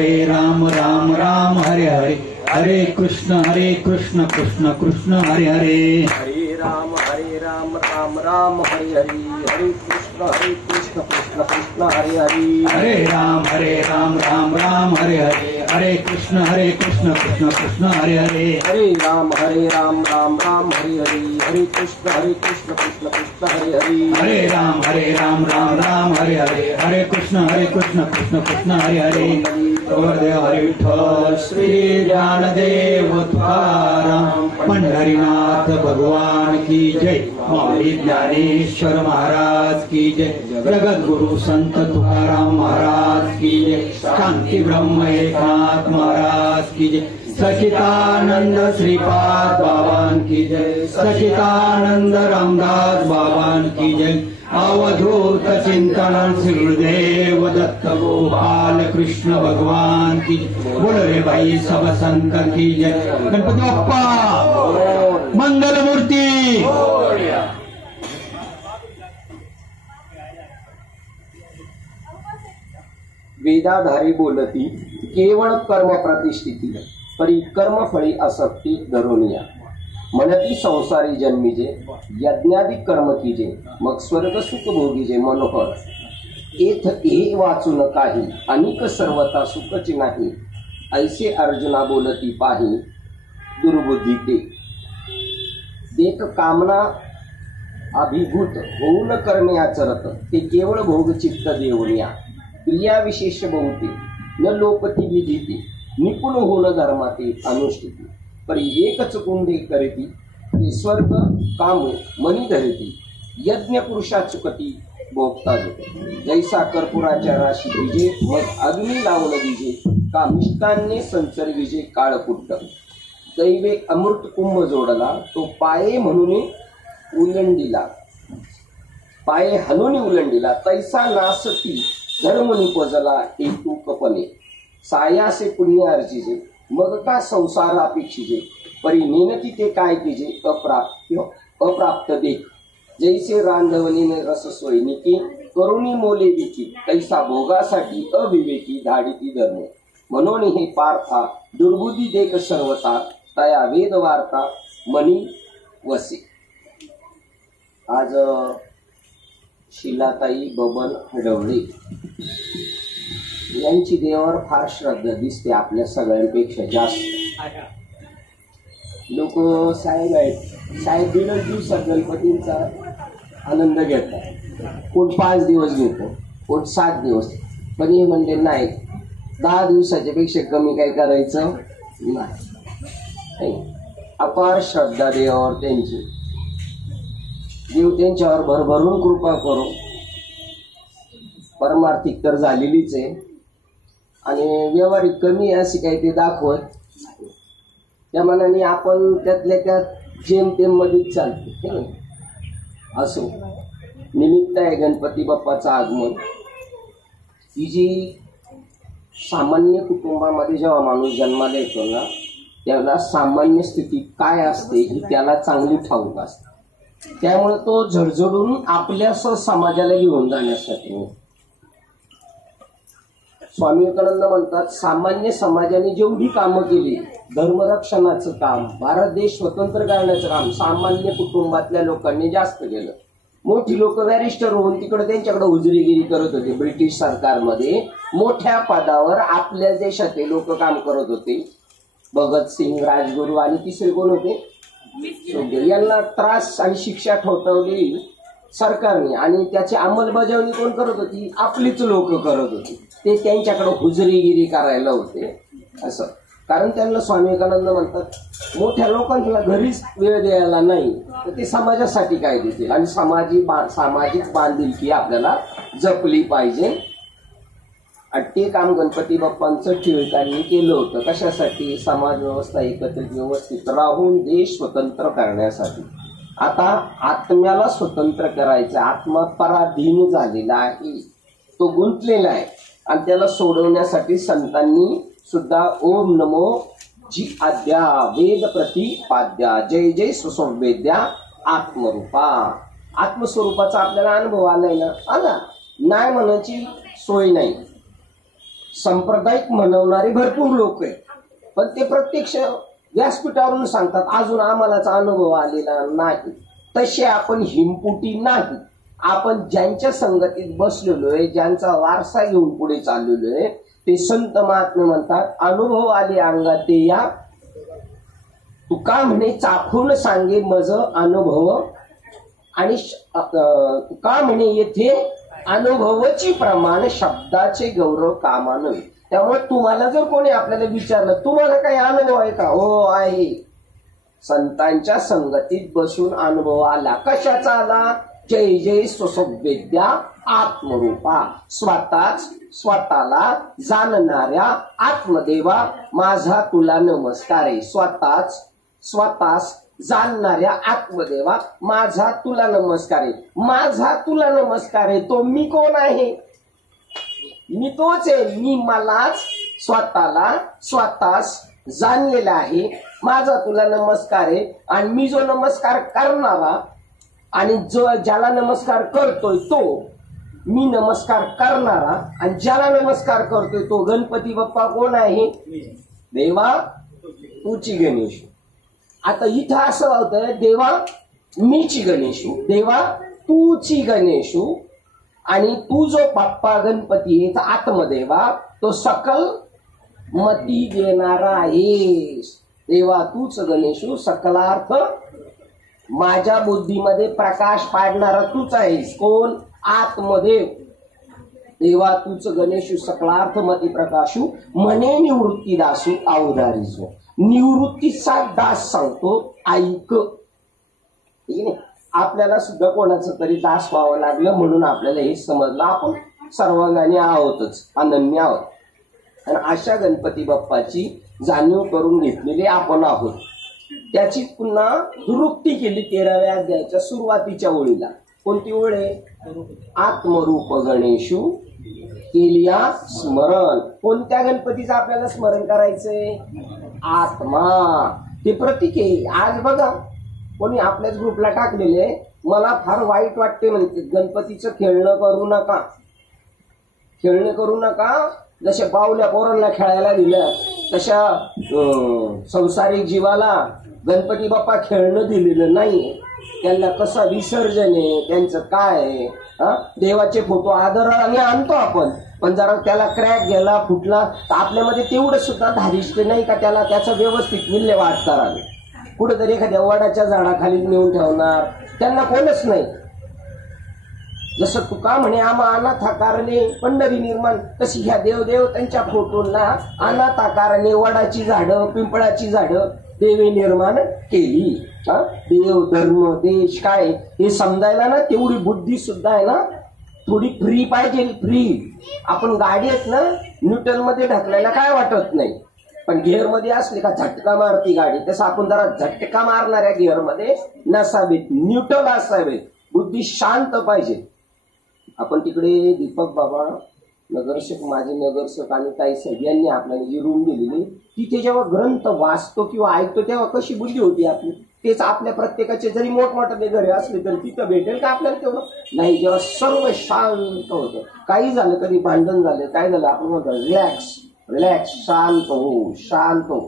हरे राम राम राम हरे हरे, हरे कृष्ण कृष्ण कृष्ण हरे हरे, हरे राम राम राम हरे हरे, हरे कृष्ण कृष्ण कृष्ण हरे हरे, हरे राम राम राम हरे हरे, हरे कृष्ण कृष्ण कृष्ण हरे हरे, हरे राम राम राम हरे हरे, हरे कृष्ण कृष्ण हरे हरे, हरे राम राम राम हरे हरे, हरे कृष्ण कृष्ण हरे हरे, गुरुदेव हरी विठ्ठल श्री ज्ञानदेव तुकाराम पंढरीनाथ भगवान की जय, माऊली ज्ञानेश्वर महाराज की जय, जगत गुरु संत तुकाराम महाराज की जय, शांती ब्रह्म एकनाथ महाराज की जय, सचिदानंद श्रीपाद बाबान की जय, सचिदानंद रामदास बाबान की जय, अवधूत चिंतन श्री गुरुदेव दत्त गोपाल कृष्ण भगवान की जय, बोल रे भाई सब संत की जय, गणपती बाप्पा मंगल मूर्ती। वेदाधारी बोलती केवळ कर्म प्रतिष्ठिती, परी कर्मफळी आसक्ती धरुनिया, म्हणती संसारी जन्मीजे यज्ञादी कर्म कीजे, मग स्वर्ग सुख भोगीजे मनोहर, एथ हे वाचून काही अनिक सर्वता सुखची नाही, ऐसे अर्जुना बोलती पाही दुर्बुद्धी ते, देख कामना अभिभूत होऊन कर्मे आचरत, ते केवळ भोग चित्त देवनिया, क्रिया विशेष बहुते न लोपती विधीती, निपुण होऊन धर्माते अनुष्ठिती, परी एकच कुंडे करीती, ते स्वर्ग काम मनी धरिती, यज्ञ पुरुषा चुकती भोगता जो, जैसा कर्पुराच्या राशी विजे मग अग्नी लावून विजे, का मिष्टान्ने संचर विजे काळकुट्ट, दैवे अमृत कुंभ जोडला, तो पाये म्हणून उलंडीला, पाये हलून उलंडीला, तैसा नासती धर्म निपजला हेतू कपने, सायासे पुण्य अर्जिजे मग का संसार अपेक्षिजे, परी मेहनती ते काय कीजे अप्राप्त देख, जैसे रांधवनीने रस सोयनिकी करुणी मोले विकी, तैसा भोगासाठी अविवेकी धाडिती धर्म, म्हणून हे पार्था दुर्बुद्धी देख सर्वता, तया वेद वार्ता मनी वसे। आज शिलाताई बबन हडवळे यांची देवावर फार श्रद्धा दिसते, आपल्या सगळ्यांपेक्षा जास्त। लोक साहेब आहेत, साहेब 1.5 दिवसात गणपतींचा आनंद घेतात, कोण 5 दिवस घेतो, कोण 7 दिवस, पण हे म्हणले नाही 10 दिवसाच्या पेक्षा कमी काय करायचं नाही। अपार श्रद्धा देवावर त्यांची, देव त्यांच्यावर भरभरून कृपा करो, परमार्थिक तर झालेलीच आहे आणि व्यवहारिक कमी अशी काही ते दाखवत, त्या मनाने आपण त्यातल्या त्यात जेमतेम मध्येच चालते। असो, निमित्त आहे गणपती बाप्पाचं आगमन। ही जी सामान्य कुटुंबामध्ये जेव्हा माणूस जन्माला येतो ना, त्याला सामान्य स्थिती काय असते ही त्याला चांगली ठाऊक असते, त्यामुळे तो झडझडून आपल्या समाजाला घेऊन जाण्यासाठी। स्वामी विवेकानंद म्हणतात, सामान्य समाजाने जेवढी कामं केली, धर्मरक्षणाचं काम, भारत देश स्वतंत्र करण्याचं काम सामान्य कुटुंबातल्या लोकांनी जास्त केलं। मोठी लोक बॅरिस्टर होऊन तिकडे त्यांच्याकडे हुजरीगिरी करत होते, ब्रिटिश सरकारमध्ये मोठ्या पदावर आपल्या देशातले लोक काम करत होते, भगतसिंग, राजगुरू आणि तिसरे कोण होते, यांना त्रास आणि शिक्षा ठोठावली सरकारने, आणि त्याची अंमलबजावणी कोण करत होती, आपलीच लोक करत होती, ते त्यांच्याकडे हुजरीगिरी करायला होते असं। कारण त्यांना स्वामी विवेकानंद म्हणतात, मोठ्या लोकांना घरीच वेळ द्यायला नाही तर ते समाजासाठी काय देतील, आणि सामाजिक बांधिलकी आपल्याला जपली पाहिजे। आणि ते काम गणपती बाप्पांचं टिळकांनी केलं होतं, कशासाठी, समाज व्यवस्था एकत्रित व्यवस्थित राहून देश स्वतंत्र करण्यासाठी। आता आत्म्याला स्वतंत्र करायचं, आत्मा पराधीन झालेला आहे, तो गुंतलेला आहे, आणि त्याला सोडवण्यासाठी संतांनी सुद्धा ओम नमो जी आद्या वेद प्रतिपाद्या जय जय स्वसंवेद्या आत्मरूपा, आत्मस्वरूपाचा आपल्याला अनुभव आलाय ना, आला नाही म्हणायची सोय नाही। सांप्रदायिक म्हणवणारे भरपूर लोक आहेत, पण ते प्रत्यक्ष व्यासपीठावरून सांगतात अजून आम्हालाच अनुभव आलेला नाही. तसे आपण हिमपुटी नाही. आपण ज्यांच्या संगतीत बसलेलो आहे, ज्यांचा वारसा घेऊन पुढे चाललेलो आहे, ते संत महात्मे म्हणतात अनुभव आले अंगात ते या, तुका म्हणे चाखून सांगे मज अनुभव, आणि तुका म्हणे येथे अनुभवाची प्रमाण शब्दाचे गौरव कामा नव्हे. त्यामुळे तुम्हाला जर कोणी आपल्याला विचारलं तुम्हाला काही अनुभव आहे का, हो आहे. संतांच्या संगतीत बसून अनुभव आला. कशाचा आला? जय जय स्वसंवेद्या आत्मरूपा, स्वतःला जाणणाऱ्या आत्मदेवा माझा तुला नमस्कार आहे. स्वतःच जाणणाऱ्या आत्मदेवा माझा तुला नमस्कार आहे. माझा तुला नमस्कार आहे तो मी कोण आहे? मी तोच आहे. मी मलाच स्वतःच जाणलेला आहे. माझा तुला नमस्कार आहे. आणि मी जो नमस्कार करणारा आणि जो ज्याला नमस्कार करतोय तो मी नमस्कार करणारा, आणि ज्याला नमस्कार करतोय तो गणपती बाप्पा कोण आहे? देवा तूची गणेश. आता इथं असं होतं देवा मीची गणेशू, देवा तूची गणेशू, आणि तू जो बाप्पा गणपती आहे आत्मदेवा तो सकल मती देणारा आहेस. देवा तूच गणेशू, सकलार्थ माझ्या बुद्धीमध्ये प्रकाश पाडणारा तूच आहेस. कोण? आत्मदेव. देवा तूच गणेशू सकलार्थ मती प्रकाशू, म्हणे निवृत्ती दासू अवधारीजो. निवृत्तीचा दास सांगतो ऐक. ठीक आहे, आपल्याला सुद्धा कोणाचं तरी दास व्हावं लागलं म्हणून आपल्याला हे समजलं आपण सर्वांगाने आहोतच, अनन्य आहोत. आणि अशा गणपती बाप्पाची जाणीव करून घेतलेली आपण आहोत. त्याची पुन्हा दुरुक्ती केली 13व्या अध्यायाच्या सुरुवातीच्या ओळीला. कोणती ओळ आहे? आत्मरूप गणेशू केलिया स्मरण. कोणत्या गणपतीचं आपल्याला स्मरण करायचंय? आत्मा. ते प्रतीक आहे. आज बघा कोणी आपल्याच ग्रुपला टाकलेले, मला फार वाईट वाटते म्हणते गणपतीचं खेळणं करू नका, खेळणं करू नका. जशा बावल्या पोरांना खेळायला दिलं तशा संसारिक जीवाला गणपती बाप्पा खेळणं दिलेलं नाही. त्यांना कसं विसर्जन आहे, त्यांचं काय आहे. देवाचे फोटो आदराने आणतो आपण, पण जरा त्याला क्रॅक गेला फुटला तर आपल्यामध्ये तेवढं सुद्धा धारिष्ट नाही का त्याला त्याचं व्यवस्थित विल्हेवाट करावी. कुठेतरी एखाद्या वडाच्या झाडाखाली नेऊन ठेवणार, त्यांना कोणच नाही. जसं तुका म्हणे आम्हा अनाथाकारणे पंढरी निर्माण, तशी ह्या देवदेव त्यांच्या फोटोला अनाथाकारणे वडाची झाडं पिंपळाची झाडं देवे निर्माण केली. देव धर्म देश काय हे समजायला ना तेवढी बुद्धी सुद्धा आहे ना थोडी फ्री पाहिजे. फ्री. आपण गाडी आहेत ना न्यूट्रल मध्ये ढकलायला काय वाटत नाही, पण गिअर मध्ये असले का झटका मारती गाडी, तसं आपण जरा झटका मारणाऱ्या गिअर मध्ये नसावेत, न्यूट्रल असावेत. बुद्धी शांत पाहिजे. आपण तिकडे दीपक बाबा नगरसेवक, माझे नगरसेवक आणि काही सगळ्यांनी आपल्याला जी रूम दिलेली, तिथे जेव्हा ग्रंथ वाचतो किंवा ऐकतो तेव्हा कशी बुद्धी होती आपली. तेच आपल्या प्रत्येकाचे जरी मोठमोठे घरे असले तरी तिथं भेटेल का आपल्याला तेवढं नाही. जेव्हा सर्व शांत होतं, काही झालं कधी भांडण झालं काय झालं आपण म्हणतो रिलॅक्स रिलॅक्स, शांत हो शांत हो.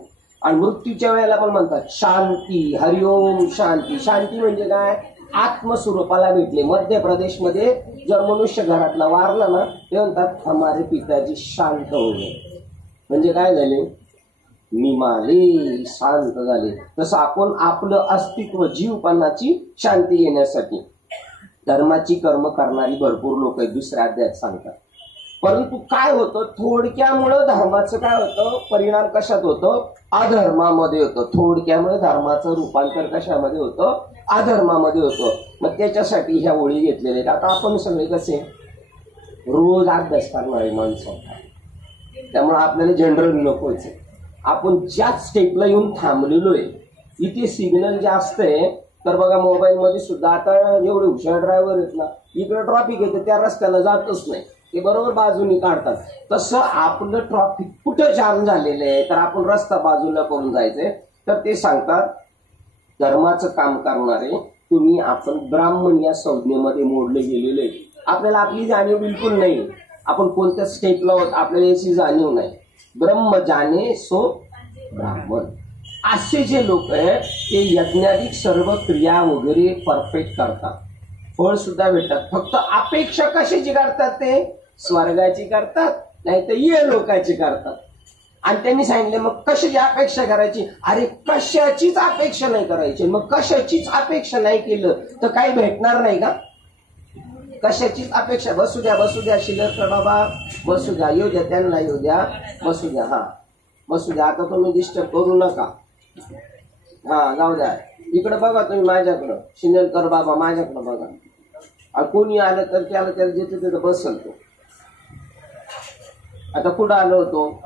आणि मृत्यूच्या वेळेला पण म्हणतात शांती, हरिओम शांती. शांती म्हणजे काय? आत्मस्वरूपाला भेटले. मध्य प्रदेशमध्ये जर मनुष्य घरातला वारला ना ते म्हणतात हमारे पिताजी शांत हो गए. म्हणजे काय झाले? निमाले, शांत झाले. तसं आपण आपलं अस्तित्व जीवपणाची शांती येण्यासाठी धर्माची कर्म करणारी भरपूर लोक आहेत, दुसऱ्या अध्यायात सांगतात. परंतु काय होतं, थोडक्यामुळं धर्माचं काय होतं परिणाम कशात होतं? अधर्मामध्ये होतं. थोडक्यामुळे धर्माचं रूपांतर कशामध्ये होतं? अधर्मामध्ये होतं. मग त्याच्यासाठी ह्या ओळी घेतलेल्या आहेत. आता आपण सगळे कसे रोज अभ्यास करणारे माणसं, त्यामुळे आपल्याला जनरल नकोच. आपण ज्याच स्टेपला येऊन थांबलेलो आहे, इथे सिग्नल जास्त आहे. तर बघा मोबाईल मध्ये सुद्धा आता एवढे हुशार ड्रायव्हर आहेत ना, इकडे ट्रॉफिक येते त्या रस्त्याला जातच नाही, ते बरोबर बाजूनी काढतात. तसं आपलं ट्रॉफिक कुठं जाम झालेलं आहे तर आपण रस्ता बाजूला करून जायचंय. तर ते सांगतात धर्माचं काम करणारे तुम्ही आपण ब्राह्मण या संज्ञेमध्ये मोडले गेलेले. आपल्याला आपली जाणीव बिलकुल नाही. आपण कोणत्या स्टेपला आहोत आपल्याला याची जाणीव नाही. ब्रह्म जाने सो ब्राह्मण. असे जे लोक आहेत ते यज्ञाधिक सर्व क्रिया वगैरे परफेक्ट करतात, फळ सुद्धा भेटतात. फक्त अपेक्षा कशाची करतात? ते स्वर्गाची करतात, नाही तर ये लोकांची करतात. आणि त्यांनी सांगितले मग कशाची अपेक्षा करायची? अरे कशाचीच अपेक्षा नाही करायची. मग कशाचीच अपेक्षा नाही केलं तर काही भेटणार नाही का? कशाचीच अपेक्षा, बसू द्या शिल्लक बाबा, बसू द्या, येऊ द्या त्यांना, येऊ द्या, बसू द्या, हा बसू द्या, आता तुम्ही डिस्टर्ब करू नका, हा जाऊ द्या, इकडं बघा तुम्ही माझ्याकडं, शिंदेकर बाबा माझ्याकडं बघा. आणि कोणी आलं तर त्याला जिथे तिथं बसल तो. आता कुठं आलो होतो?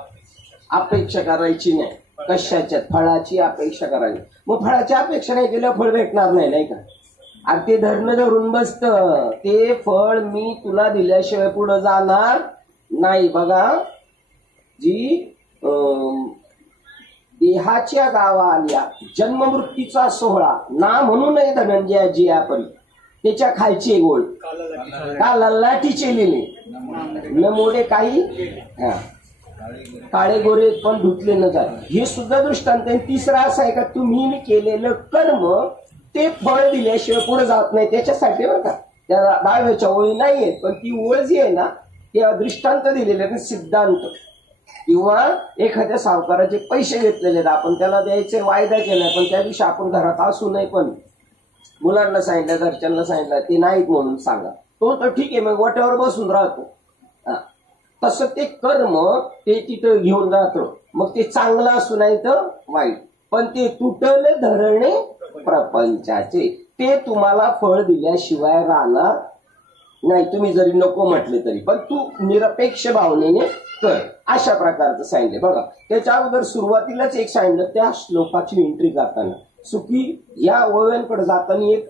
अपेक्षा करायची नाही कशाच्या, फळाची अपेक्षा करायची. मग फळाची अपेक्षा नाही केल्यावर फळ भेटणार नाही, नाही का? आणि ते धरून बसत, ते फळ मी तुला दिल्याशिवाय पुढे जाणार नाही. बघा, जी देहाच्या गावा आल्या जन्ममृत्यूचा सोहळा ना म्हणू नये धनंजयाजी यापरी, त्याच्या खालची एक ओळ का लल्लाटीचे लिहिले न मोडे काही काळे गोरे पण धुतले न जात. हे सुद्धा दृष्टांत आहे. तिसरा असा आहे का तुम्ही केलेलं कर्म ते फळ दिल्याशिवाय पुढे जात नाही. त्याच्यासाठी बरं का त्या 10व्या ओळी नाहीये, पण ती ओळ जी आहे ना ते दृष्टांत दिलेले सिद्धांत. किंवा एखाद्या सावकाराचे पैसे घेतलेले आपण त्याला द्यायचे वायदा केलाय, पण त्या दिवशी आपण घरात असू नये, पण मुलांना सांगितलं, घरच्यांना सांगितलं, ते नाहीत म्हणून सांगा, तो तर ठीक आहे मग वाट्यावर बसून राहतो. तसं ते कर्म ते तिथं घेऊन राहतो. मग ते चांगलं असू नाही तर वाईट, पण ते तुटले धरणे प्रपंचाचे, ते तुम्हाला फळ दिल्याशिवाय राहणार नाही. तुम्ही जरी नको म्हटले तरी, पण तू निरपेक्ष भावनेने कर, अशा प्रकारचं सांगितले. बघा, त्याच्या अगोदर सुरुवातीलाच एक सांगितलं त्या श्लोकाची एंट्री करताना, सुखी या ओव्यांकडे जाताना एक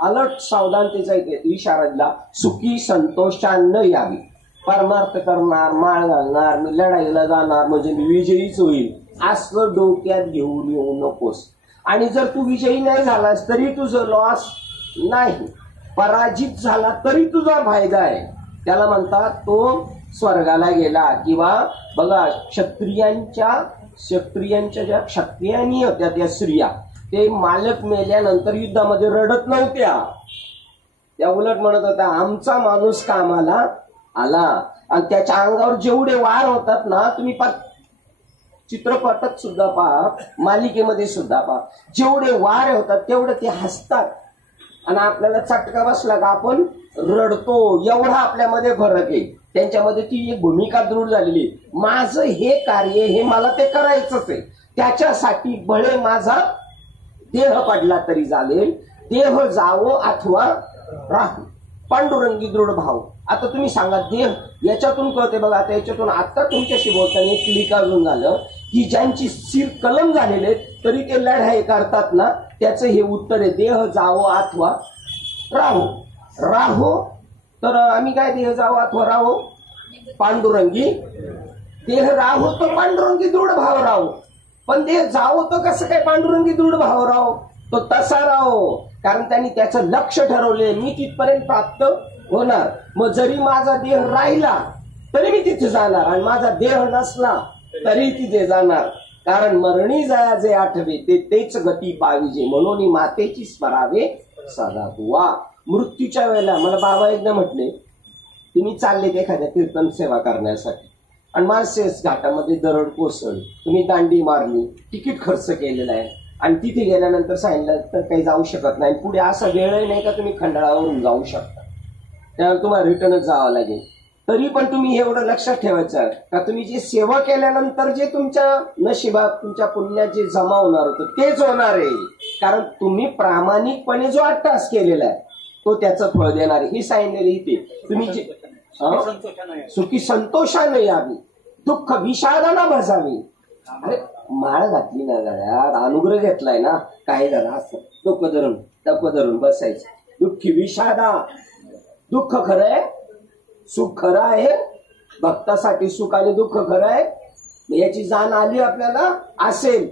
अलर्ट सावधानतेचा एक इशारा दिला, सुखी संतोषानं यावी. परमार्थ करणार, माळ घालणार, मी लढाईला जाणार म्हणजे मी विजयीच होईल, असं डोक्यात घेऊन येऊ नकोस. आणि जर तू विजयी नाही झालास तरी तुझं लॉस नाही, पराजित झाला तरी तुझा फायदा आहे. त्याला म्हणतात तो स्वर्गाला गेला. किंवा बघा, क्षत्रियांच्या ज्या क्षत्रियानी होत्या त्या स्त्रिया, ते मालक मेल्यानंतर युद्धामध्ये रडत नव्हत्या, त्या उलट म्हणत होत्या आमचा माणूस कामाला आला. आणि त्याच्या अंगावर जेवढे वार होतात ना, तुम्ही चित्रपटात सुद्धा पहा, मालिकेमध्ये सुद्धा पहा, जेवढे वार होतात तेवढे ते हसतात. आणि आपल्याला चटका बसला का आपण रडतो, एवढा आपल्यामध्ये फरक आहे. त्यांच्यामध्ये ती एक भूमिका दृढ झालेली, माझं हे कार्य हे मला ते करायचंच आहे, त्याच्यासाठी भले माझा देह पडला तरी चालेल, देह जावो अथवा राहू, पांडुरंगी दृढ भाव. आता तुम्ही सांगा, देह याच्यातून कळते बघा. आता याच्यातून आता तुमच्याशी बोलताना एक क्लिक अजून झालं की ज्यांची सिर कलम झालेले तरी ते लढाई करतात ना, त्याचं हे उत्तर आहे, देह जावो अथवा राहो. राहो तर आम्ही काय, देह जावो अथवा राहो, पांडुरंगी देह राहो तर पांडुरंगी दृढ भाव राहो. पण देह जावो तर कसं काय पांडुरंगी दृढ भाव राहो? तो तसा राहो, कारण त्यांनी त्याचं लक्ष ठरवले, मी तिथपर्यंत प्राप्त होणार. मग जरी माझा देह राहिला तरी मी तिथे जाणार, आणि माझा देह नसला तरी तिथे जाणार. कारण मरणी जया जे आठवे ते तेच गती पाविजे, म्हणून मातेची स्मरावे सदा दुवा. मृत्यूच्या वेळेला मला बाबा एकदा म्हटले, तुम्ही चालले एखाद्या कीर्तन सेवा करण्यासाठी आणि माळशेज घाटामध्ये दरड कोसळली, तुम्ही दांडी मारली, तिकीट खर्च केलेला आहे, आणि तिथे गेल्यानंतर सांगितलं तर काही जाऊ शकत नाही, पुढे असा वेळही नाही का तुम्ही खंडाळावरून जाऊ शकता, त्यामुळे तुम्हाला रिटर्नच जावं लागेल. तरी पण तुम्ही एवढं लक्षात ठेवायचं का तुम्ही जे सेवा केल्यानंतर जे तुमच्या नशिबात तुमच्या पुण्यात जे जमा होणार होतं तेच होणार आहे. कारण तुम्ही प्रामाणिकपणे जो 8 तास केलेला आहे तो त्याचं फळ देणार आहे. ही सांगितलेली इथे तुम्ही जे सुखी संतोषाने यावी, दुःख विषादाला भजावी. अरे माळ घातली ना गळ्यात, अनुग्रह घेतलाय ना, काय झालं असं डोकं धरून बसायचं. दुःखी विषादा, दुःख खरंय, सुख खरं आहे. भक्तासाठी सुख आणि दुःख खरं आहे. याची जाण आली आपल्याला, असेल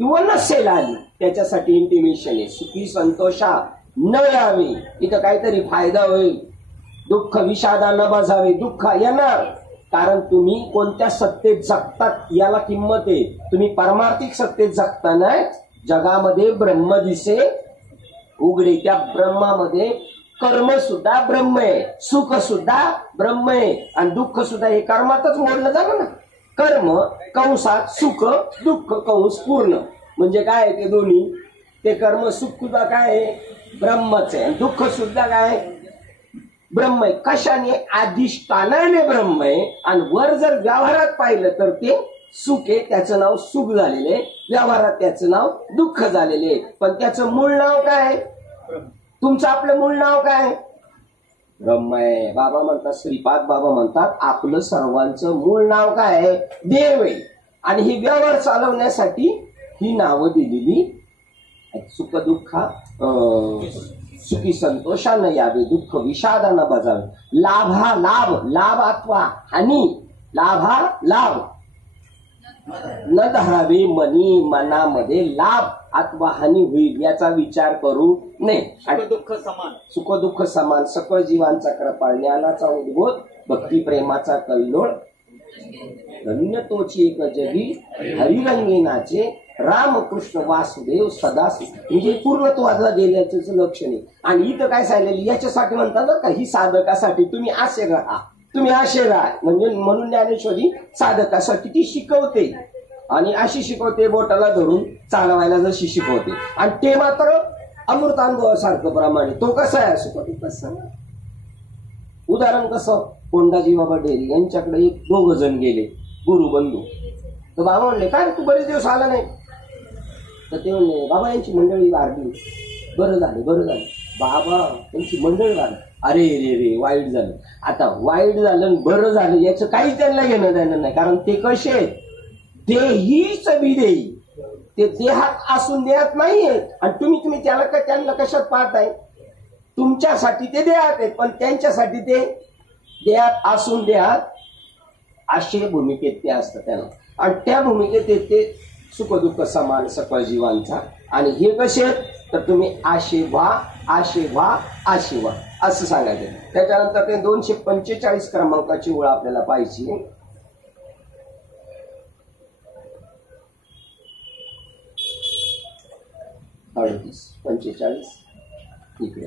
किंवा नसेल आली, त्याच्यासाठी इंटिमेशन आहे. सुखी संतोषा न यावी, इथं काहीतरी फायदा होईल, दुःख विषादानं बजावे, दुःख येणार. कारण तुम्ही कोणत्या सत्तेत जगतात याला किंमत आहे. तुम्ही परमार्थिक सत्तेत जगता नाही. जगामध्ये ब्रह्म दिसे उघडे, त्या ब्रह्मामध्ये कर्म सुद्धा ब्रह्म आहे, सुख सुद्धा ब्रह्म आहे आणि दुःख सुद्धा हे कर्मातच मोडलं जातं ना. कर्म कंसात सुख दुःख कंस पूर्ण, म्हणजे काय आहे ते दोन्ही. ते कर्म सुख सुद्धा काय आहे, ब्रह्मच आहे. दुःख सुद्धा काय ब्रह्म आहे. कशाने, अधिष्ठानाने ब्रह्म आहे. आणि वर जर व्यवहारात पाहिलं तर ते सुख आहे, त्याचं नाव सुख झालेलं आहे. व्यवहारात त्याचं नाव दुःख झालेले आहे. पण त्याचं मूळ नाव काय, तुमचं आपलं मूळ नाव काय, ब्रह्म आहे. बाबा म्हणतात, श्रीपाद बाबा म्हणतात, आपलं सर्वांचं मूळ नाव काय आहे, देव आहे. आणि ही व्यवहार चालवण्यासाठी ही नावं दिलेली. सुख दुःख सुखी संतोषानं यावे, दुःख विषादानं बजावे. लाभा लाभ, लाभ अथवा हानी, लाभा लाभ न धरावे मनी, मनामध्ये लाभ अथवा हानी होईल याचा विचार करू नये. सुख दुःख समान, सकळ जीवांचा कृपाळण्याचा उद्भूत, भक्ती प्रेमाचा कल्लोळ, धन्य तोची एक जगी, हरिरंगीनाचे रामकृष्ण वासुदेव सदा. म्हणजे पूर्णत्वाला गेल्याचं लक्षण आहे. आणि इथं काय सांगितलेलं याच्यासाठी म्हणतात ना का, ही साधकासाठी तुम्ही असे राहा, तुम्ही असे राहा. म्हणजे म्हणून ज्ञानेश्वरी साधकासाठी ती शिकवते. आणि अशी शिकवते बोटाला धरून चालवायला जशी शिकवते. आणि ते मात्र अमृतानुभवासारखं प्रमाणे. तो कसा आहे, शिकवते कसं. उदाहरण कसं, कोंडाजी बाबा डेरी यांच्याकडे एक 2 जण गेले गुरुबंधू. तर बाबा म्हणले, काय तू बरेच दिवस आला नाही. तर ते म्हणले, बाबा यांची मंडळी वाढली. बरं झालं बरं झालं. बाबा त्यांची मंडळी वाढली. अरे रे रे, वाईट झालं. आता वाईट झालं बरं झालं याचं काहीच त्यांना घेणं देणं नाही. कारण ते कसे आहेत, देहीच विदेही, ते देहात असून देहात नाहीये. आणि तुम्ही त्यांना कशात पाहताय, तुमच्यासाठी ते देहात आहेत, पण त्यांच्यासाठी ते देहात असून देहात असे भूमिकेत ते असतात त्यांना. आणि त्या भूमिकेत ते सुख दुःख समान, सकळ जीवांचा. आणि हे कसे आहेत, तर तुम्ही आशे व्हा आशे व्हा आशे व्हा असं सांगायचं. त्याच्यानंतर ते 245 क्रमांकाची ओळ आपल्याला पाहिजे. अडतीस 45 इकडे.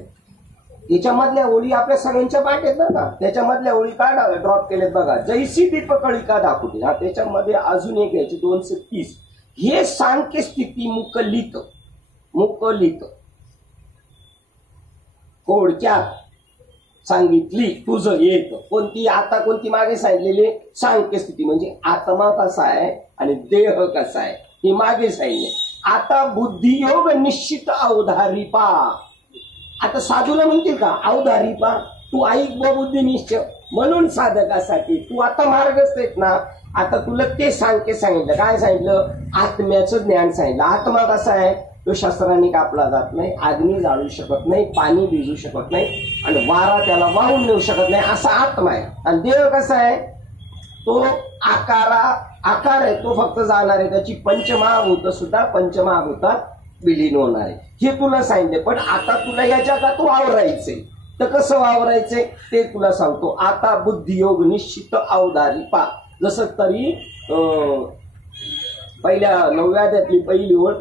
त्याच्यामधल्या ओळी आपल्या सगळ्यांच्या पाठ आहेत ना. त्याच्यामधल्या ओळी काय ड्रॉप केलेत बघा. जैसी दीपकळिका दाखवते. हा त्याच्यामध्ये अजून एक यायची 230. हे सांख्य स्थिती मुकलित मुकलित थोडक्यात सांगितली. तुझं एक कोणती, आता कोणती मागे सांगितलेली, सांख्य स्थिती म्हणजे आत्मा कसा आहे आणि देह कसा आहे हे मागे सांगितले. आता बुद्धियोग निश्चित अवधारी पा. आता साधूला म्हणतील का अवधारी पा, तू ऐक बुद्धी निश्चय. म्हणून साधकासाठी तू आता मार्गस्थ आहेत ना. आता तुला ते सांगितलं. काय सांगितलं, आत्म्याचं ज्ञान सांगितलं. आत्मा कसा आहे, तो शस्त्राने कापला जात नाही, अग्नी जाळू शकत नाही, पाणी भिजू शकत नाही आणि वारा त्याला वाहून नेऊ शकत नाही, असा आत्मा आहे. आणि देह कसा आहे, तो आकार आहे, तो फक्त जाणार आहे. त्याची पंचमहाभूत सुद्धा पंचमहाभूतात विलीन होणार आहे. हे तुला सांगितले. पण आता तुला याच्यात तू वावरायचंय. तर कसं वावरायचंय ते तुला सांगतो. आता बुद्धियोग निश्चित अवधारी पा. जसं तरी पहिल्या 9व्या अध्यायातली पहिली ओळ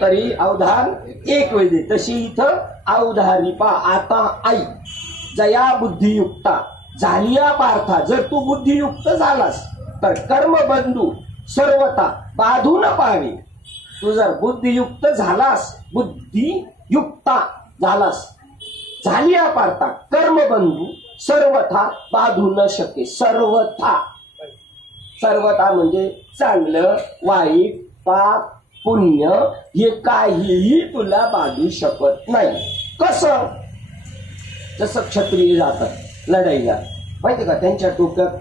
तरी अवधान एक वेळी, तशी इथं अवधारी पा. आता आई जया बुद्धियुक्ता झालिया पार्था. जर तू बुद्धियुक्त झालास तर कर्मबंधू सर्वता बाधून पाहावे. तू जर बुद्धियुक्त झालास, बुद्धियुक्ता झालास, झालिया पार्था कर्मबंधू सर्वथा बाधू न शके. सर्वथा म्हणजे चांगलं वाईट पाप पुण्य हे काहीही तुला बाधू शकत नाही. कसं, जसं क्षत्रिय जातात लढाईला, माहिती का, त्यांच्या डोक्यात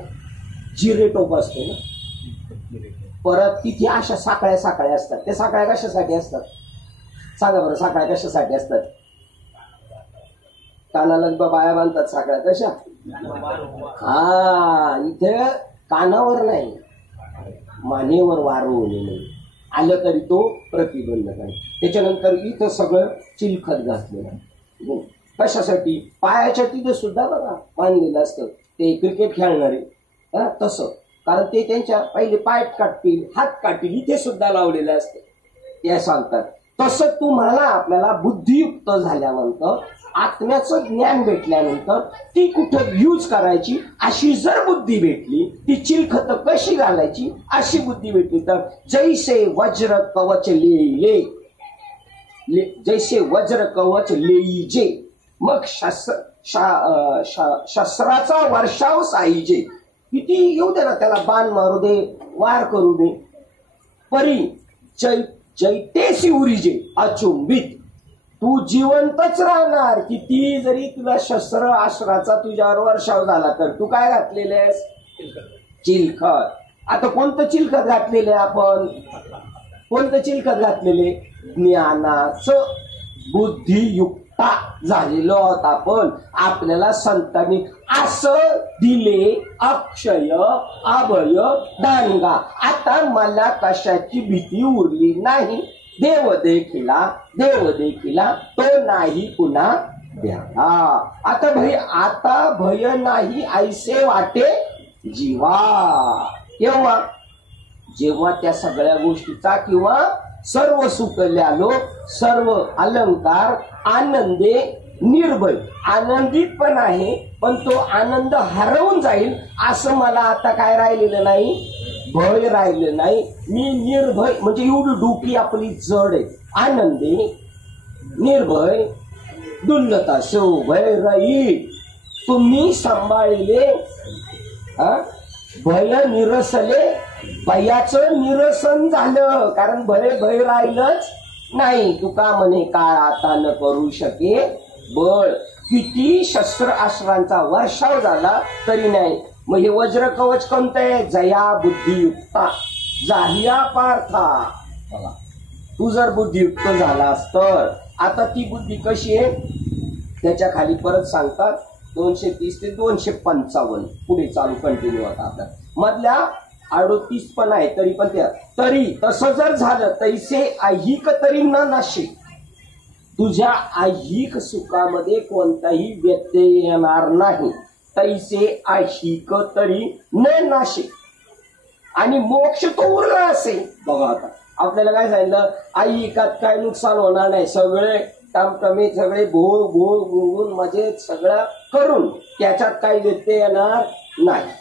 जिरे टोप असते ना. परत तिथे अशा साखळ्या असतात. त्या साखळ्या कशासाठी असतात सांगा बरं. साखळ्या कशासाठी असतात, कानाला बाया बांधतात साखळ्या तशा. हा, इथे कानावर नाही, मानेवर वार होऊ नये आलं तरी तो प्रतिबंधक आहे. त्याच्यानंतर इथं सगळं चिलखत घातलेलं. कशासाठी? पायाच्या तिथे सुद्धा बघा बांधलेलं असतं ते क्रिकेट खेळणारे, तसं, कारण ते त्यांच्या पहिले पाय काटतील, हात काटतील, इथे सुद्धा लावलेलं असतं. ते सांगतात तसं तुम्हाला आपल्याला बुद्धियुक्त झाल्यानंतर, आत्म्याचं ज्ञान भेटल्यानंतर ती कुठं यूज करायची अशी जर बुद्धी भेटली, ती चिलखत कशी घालायची अशी बुद्धी भेटली, तर जैसे वज्र कवच लेईले, जैसे वज्र कवच लेईजे, मग शस्त्राचा वर्षाव साईजे. किती येऊ दे ना, त्याला बाण मारू दे, वार करू दे, परी जैतेसी उरीजे अचुंबित, तू जिवंतच राहणार. किती जरी तुला शस्त्र अस्त्राचा तुझ्यावर वर्षाव झाला तर तू काय घातलेले आहेस? चिलखत. आता कोणतं चिलखत घातलेले आपण? कोणतं चिलखत घातलेले? ज्ञानाचं. बुद्धियुक्ता झालेलो आहोत आपण. आपल्याला संतांनी असं दिले अक्षय अभय दानगा. आता मला कशाची भीती उरली नाही. देव देखिला तो नाही पुन्हा द्याला. आता भय नाही ऐसे वाटे जीवा. केव्हा? जेव्हा त्या सगळ्या गोष्टीचा किंवा सर्व सुकल्यालो, सर्व अलंकार, आनंदे निर्भय. आनंदित पण आहे, पण तो आनंद हरवून जाईल असं मला आता काय राहिलेलं नाही, भय राहिलं नाही. मी निर्भय, म्हणजे एवढी डोकी आपली जड आहे. आनंदे निर्भय दुल्लता सो भय राही, तुम्ही सांभाळले भय निरसले. भयाचं निरसन झालं, कारण भय राहिलंच नाही. तुका म्हणे काय आता न करू शके बळ. किती शस्त्र अस्त्रांचा वर्षाव झाला तरी नाही. मग हे वज्र कवच कोणतं आहे? जया बुद्धियुक्ता जाहिया पार्था. बघा, तू जर बुद्धियुक्त झालास तर आता ती बुद्धी कशी आहे त्याच्या खाली परत सांगतात 230 ते 255 पुढे चालू कंटिन्यू होता. आपल्या मधल्या 38 पण आहे, तरी पण त्या तरी तसं जर झालं तैसे ऐहिक तरी न नाशे. तुझ्या ऐहिक सुखामध्ये कोणताही व्यत्यय येणार नाही. तैसे ऐहिक तरी न नाशे. आणि मोक्ष तो उरला असेल. बघा आता आपल्याला काय सांगितलं, ऐहिकात काय नुकसान होणार नाही. सगळे टमटमीत, सगळे भोगून मजेत सगळं करून त्याच्यात काही व्यत्यय येणार नाही.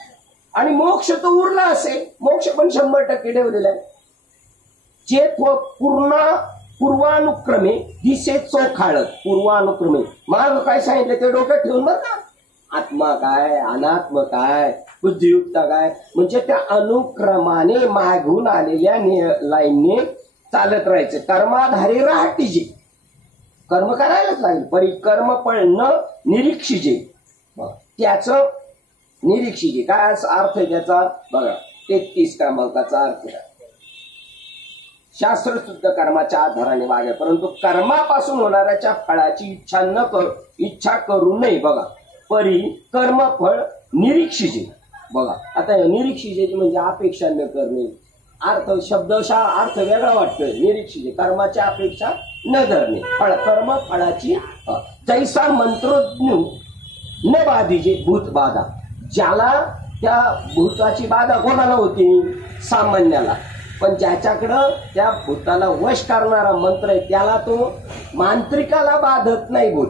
आणि मोक्ष तो उरला असेल. मोक्ष पण 100% ठेवलेला आहे. जे पूर्वानुक्रमे दिसे चोखाळत. पूर्वानुक्रमे माग काय सांगितलं ते डोक्यात ठेवून बरं का. आत्मा काय, अनात्म काय, बुद्धियुक्ता काय, म्हणजे त्या अनुक्रमाने मागून आलेल्या लाईनने चालत राहायचं. कर्माधारी राहतीजे, कर्म करायलाच लागेल. परिकर्म पळणं निरीक्षिजे. त्याचं निरीक्षिजे काय अर्थ आहे त्याचा? बघा 33 क्रमांकाचा अर्थ आहे. शास्त्र शुद्ध कर्माच्या आधाराने वागे, परंतु कर्मापासून होणाऱ्याच्या फळाची इच्छा करू नये. बघा, परी कर्मफळ निरीक्षिजे. बघा आता निरीक्षिजे म्हणजे अपेक्षा न करणे. अर्थ शब्दशः अर्थ वेगळा वाटतोय. निरीक्षिजे कर्माची अपेक्षा न धरणे. कर्म फळाची जैसा मंत्रोज्ञ न बाधीजे भूत बाधा. ज्याला त्या भूताची बाधा कोणाला होती? सामान्याला. पण ज्याच्याकडं त्या भूताला वश करणारा मंत्र आहे त्याला तो मांत्रिकाला बाधत नाही भूत,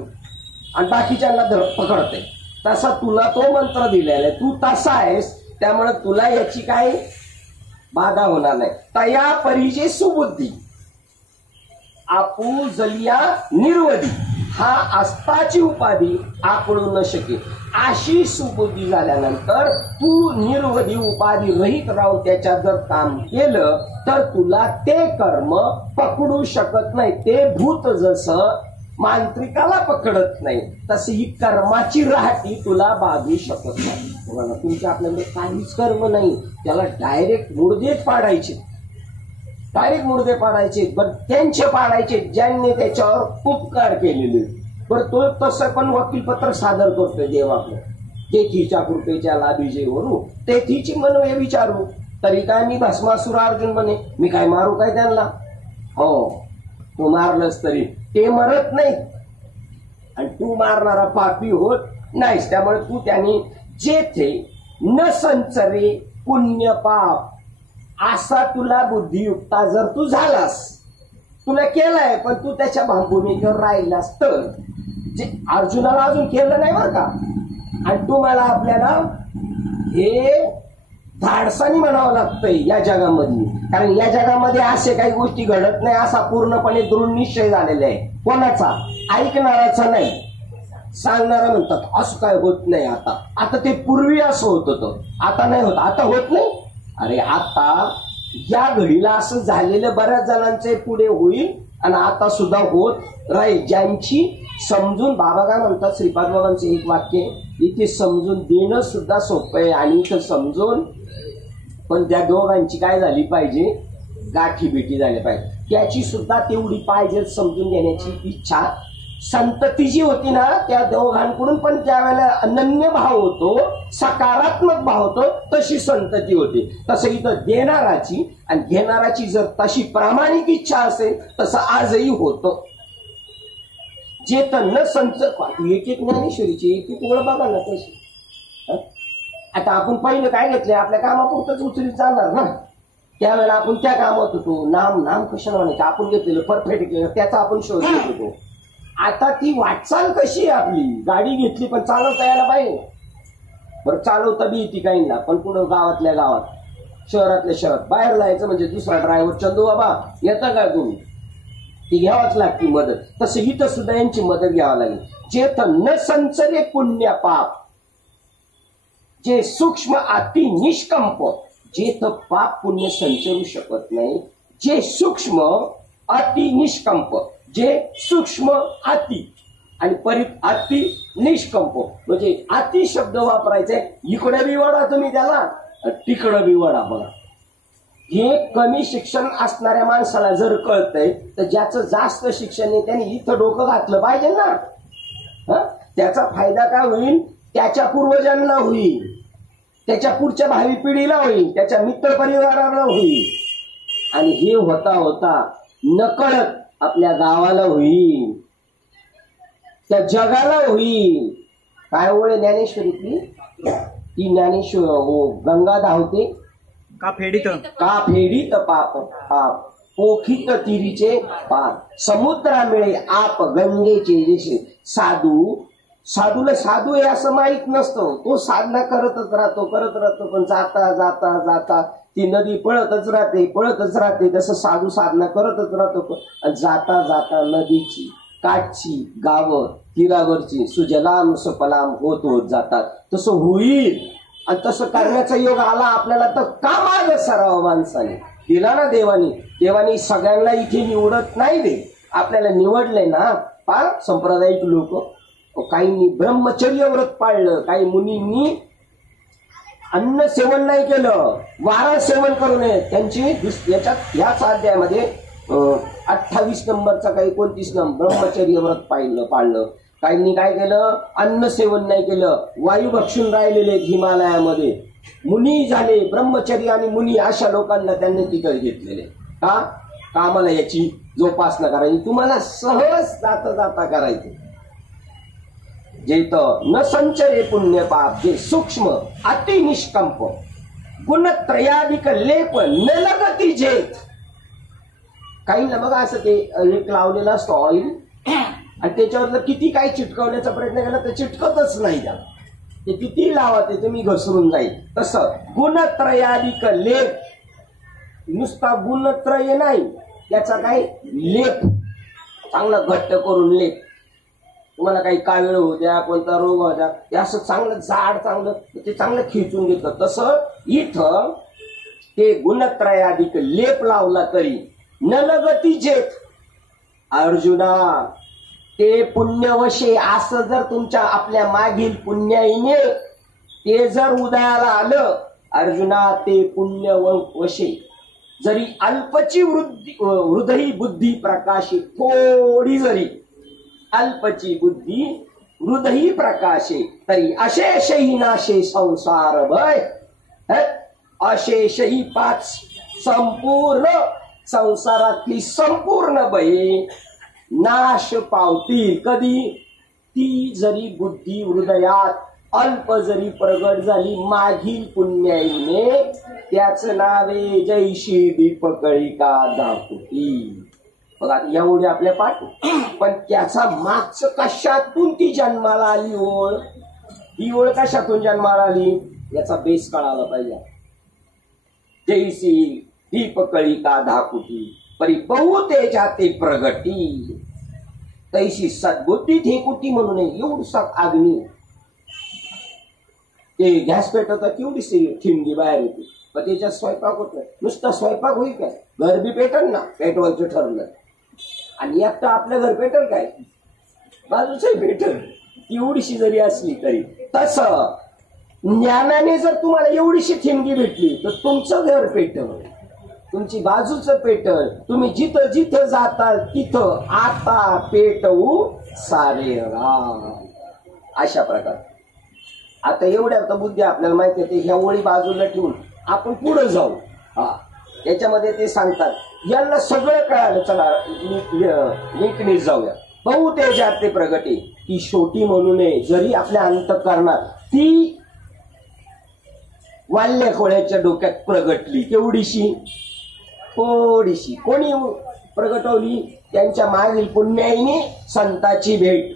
आणि बाकीच्यांना पकडते. तसा तुला तो मंत्र दिलेला आहे, तू तसा आहेस, त्यामुळे तुला याची काही बाधा होणार नाही. तया परिजे सुबुद्धी आपू जलिया निर्वधी. हा अस्ताची उपाधी आकळू न शके. अशी सुबुद्धी झाल्यानंतर तू निर्वधी उपाधी रहित राहून त्याच्यात जर काम केलं तर तुला ते कर्म पकडू शकत नाही. ते भूत जसं मांत्रिकाला पकडत नाही तशी ही कर्माची राहती तुला बाधू शकत नाही. तुमच्या आपल्याकडे काहीच कर्म नाही, त्याला डायरेक्ट मुर्देच पाडायचे. डायरेक्ट मुर्दे पाडायचे. बरं त्यांचे पाडायचे ज्यांनी त्याच्यावर उपकार केलेले. बरं तो तसं पण वकीलपत्र सादर करतोय देवाकडे. तेथीच्या कृपेच्या लाभीजेवरून तेथीची म्हणून विचारू तरी काय मी भस्मासुर अर्जुन म्हणे मी काय मारू काय त्यांना? हो, तू मारलंस तरी ते मरत नाही. आणि तू मारणारा पापी होत नाहीस. त्यामुळे तू त्यांनी जेथे न संचरे पुण्य पाप असा तुला बुद्धियुक्ता जर तू झालास, तुला केलाय पण तू त्याच्या भूमिकेवर राहिलास तर, जे अर्जुनाला अजून केलं नाही बरं का. आणि तुम्हाला आपल्याला हे धाडसानी म्हणावं लागतंय या जगामध्ये, कारण या जगामध्ये असे काही गोष्टी घडत नाही असा पूर्णपणे दृढ निश्चय झालेला आहे. कोणाचा? ऐकणाराचा नाही, सांगणारा म्हणतात असं काय होत नाही. आता ते पूर्वी असं होत होतं, आता नाही होत. आता होत नाही. अरे आता या घडीला असं झालेलं बऱ्याच जणांचे पुढे होईल आणि आता सुद्धा होत राहील. ज्यांची समजून, बाबा काय म्हणतात, श्रीपाद बाबांचं एक वाक्य इथे समजून देणं सुद्धा सोपं आहे आणि इथं समजून, पण त्या दोघांची काय झाली पाहिजे, गाठी भेटी झाली पाहिजे. त्याची सुद्धा तेवढी पाहिजे समजून घेण्याची इच्छा. संतती जी होती ना त्या दोघांकडून पण त्यावेळेला अनन्य भाव होतो, सकारात्मक भाव होतो, तशी संतती होती. तसं इथं देणाराची आणि घेणाराची जर तशी प्रामाणिक इच्छा असेल तसं आजही होतं. जे तर न संच एक एक ज्ञानेश्वरीची एक एक ओळ बघा ना तशी. आता आपण पहिलं काय घेतलंय, आपल्या कामापुरतच उचलीत जाणार ना. त्यावेळेला आपण त्या कामात होतो, नाम कशाला म्हणायचं, आपण घेतलेलं परफेक्ट केलं त्याचा आपण शोध घेत होतो. आता ती वाटचाल कशी आहे आपली, गाडी घेतली पण चालवता यायला पाहिजे. बरं चालवता बी येते काहींना, पण पुढं गावातल्या गावात, शहरातल्या शहरात, बाहेर जायचं म्हणजे दुसरा ड्रायव्हर, चंदू बाबा येतं का तुम्ही, ती घ्यावाच लागते मदत. तसं इथं सुद्धा यांची मदत घ्यावी लागेल. जे तर न संचरे पुण्य पाप, जे सूक्ष्म अति निष्कंप, जे तर पाप पुण्य संचरू शकत नाही, जे सूक्ष्म अति निष्कंप, जे सूक्ष्म अति आणि परित अति निष्कंप, म्हणजे अति शब्द वापरायचे. इकडे बी वडा तुम्ही त्याला, तिकडं बी वडा बघा. हे कमी शिक्षण असणाऱ्या माणसाला जर कळतंय तर ज्याचं जास्त शिक्षण आहे त्यांनी इथं डोकं घातलं पाहिजे ना. त्याचा फायदा काय होईल, त्याच्या पूर्वजांना होईल, त्याच्या पुढच्या भावी पिढीला होईल, त्याच्या मित्र परिवाराला होईल. आणि हे होता होता नकळत आपल्या गावाला होईल, त्या जगाला होईल. काय ओळे ज्ञानेश्वरीतली, ती ज्ञानेश्वर गंगा धावते का फेडीत पाप पोखित तिरीचे पाप, समुद्रा मिळे आप गंगेचे जसे. साधूला साधू आहे असं माहित नसतं, तो साधना करतच राहतो, पण जाता जाता जाता ती नदी पळतच राहते. तसं साधू साधना करतच राहतो, जाता जाता नदीची काठची गावं तीरावरची सुजलाम सफलाम होत जातात. तसं होईल आणि तसं करण्याचा योग आला आपल्याला तर का माग सरावा माणसाने दिला ना देवानी सगळ्यांना इथे निवडत नाही दे, आपल्याला निवडलंय ना. फार सांप्रदायिक लोक, काहींनी ब्रह्मचर्य व्रत पाळलं, काही मुनींनी अन्न सेवन नाही केलं, वारा सेवन करू नये. त्यांची याच्यात याच अध्यायामध्ये 28 नंबरचा काही 29 नंबर ब्रह्मचर्य व्रत पाळलं. काहींनी काय केलं, अन्न सेवन नाही केलं, वायू भक्षून राहिलेले हिमालयामध्ये मुनी झाले. ब्रह्मचर्य आणि मुनी अशा लोकांना त्यांनी तिकडे घेतलेले. का आम्हाला याची जोपासना करायची, तुम्हाला सहज जाता करायची. जे तर न संचरे पुण्य पाप, जे सूक्ष्म अति निष्कंप, गुणत्रयाधिक लेप न लगती जेत. काही ना बघा असं ते एक लावलेलं असतं ऑइल, आणि त्याच्यावर किती काही चिटकवण्याचा प्रयत्न केला तर चिटकतच नाही त्याला. ते किती लावा ते तुम्ही घसरून जाईल. तसं गुणत्रयाधिक लेप, नुसता गुणत्रय नाही, त्याचा काय लेप, चांगला घट्ट करून लेप. तुम्हाला काही कावीळ होऊ द्या, कोणता रोग होऊ द्या, ते असं चांगलं जाड ते चांगलं खिचून घेतलं. तसं इथं ते गुणत्रयाधिक लेप लावला तरी न लगती जेत. अर्जुना, ते पुण्यवशे असं जर तुमच्या आपल्या मागील पुण्याईने ते जर उदयाला आलं, अर्जुना ते पुण्यवशे जरी अल्पची हृदयी बुद्धी प्रकाशी, थोडी जरी अल्पची बुद्धी हृदयी प्रकाशे, तरी अशेषही नाशे संसार भय. अशेषही 5 संपूर्ण संसारातली संपूर्ण भये नाश पावतील. कधी? ती जरी बुद्धी हृदयात अल्प जरी प्रगट झाली मागील पुण्याईने, त्याच नावे जैशी दीपकळिका दाखवती. बघा एवढी आपल्या पाठ, पण त्याचा मागचं कशातून ती जन्माला आली ओळ, ही ओळ कशातून जन्माला आली याचा बेस कळाला पाहिजे. जैसी दीपकळिका दाखवती परी बहुते जाते प्रगटी, तैशी सद्बुद्धी ठेकुती म्हणून एवढसा अग्नी ते गॅस पेटवतात केवढीशी ठिणगी बाहेर येते, पण त्याच्यात स्वयंपाक होत नाही. नुसता स्वयंपाक होईल काय, घर बी पेटल ना पेटवायचं ठरलं, आणि एकटा आपलं घर पेटल काय, बाजूचं पेटल, एवढीशी जरी असली तरी. तसं ज्ञानाने जर तुम्हाला एवढीशी ठिणगी भेटली तर तुमचं घर पेटल, तुमची बाजूचं पेटल, तुम्ही जिथं जिथं जाताल तिथं आता पेटवू सारे राम. अशा प्रकारे आता एवढ्या तर बुद्धी आपल्याला माहिती आहे. ह्या ओळी बाजूला ठेवून आपण पुढे जाऊ. याच्यामध्ये ते सांगतात यांना सगळं कळालं, चला नीट जाऊया. बहुते जाते प्रगती, ती छोटी म्हणू नये जरी आपल्या अंतःकरणात ती वाल्य खोळ्याच्या डोक्यात प्रगटली, केवढीशी थोडीशी. कोणी प्रगटवली, त्यांच्या मागील पुण्याईने संताची भेट,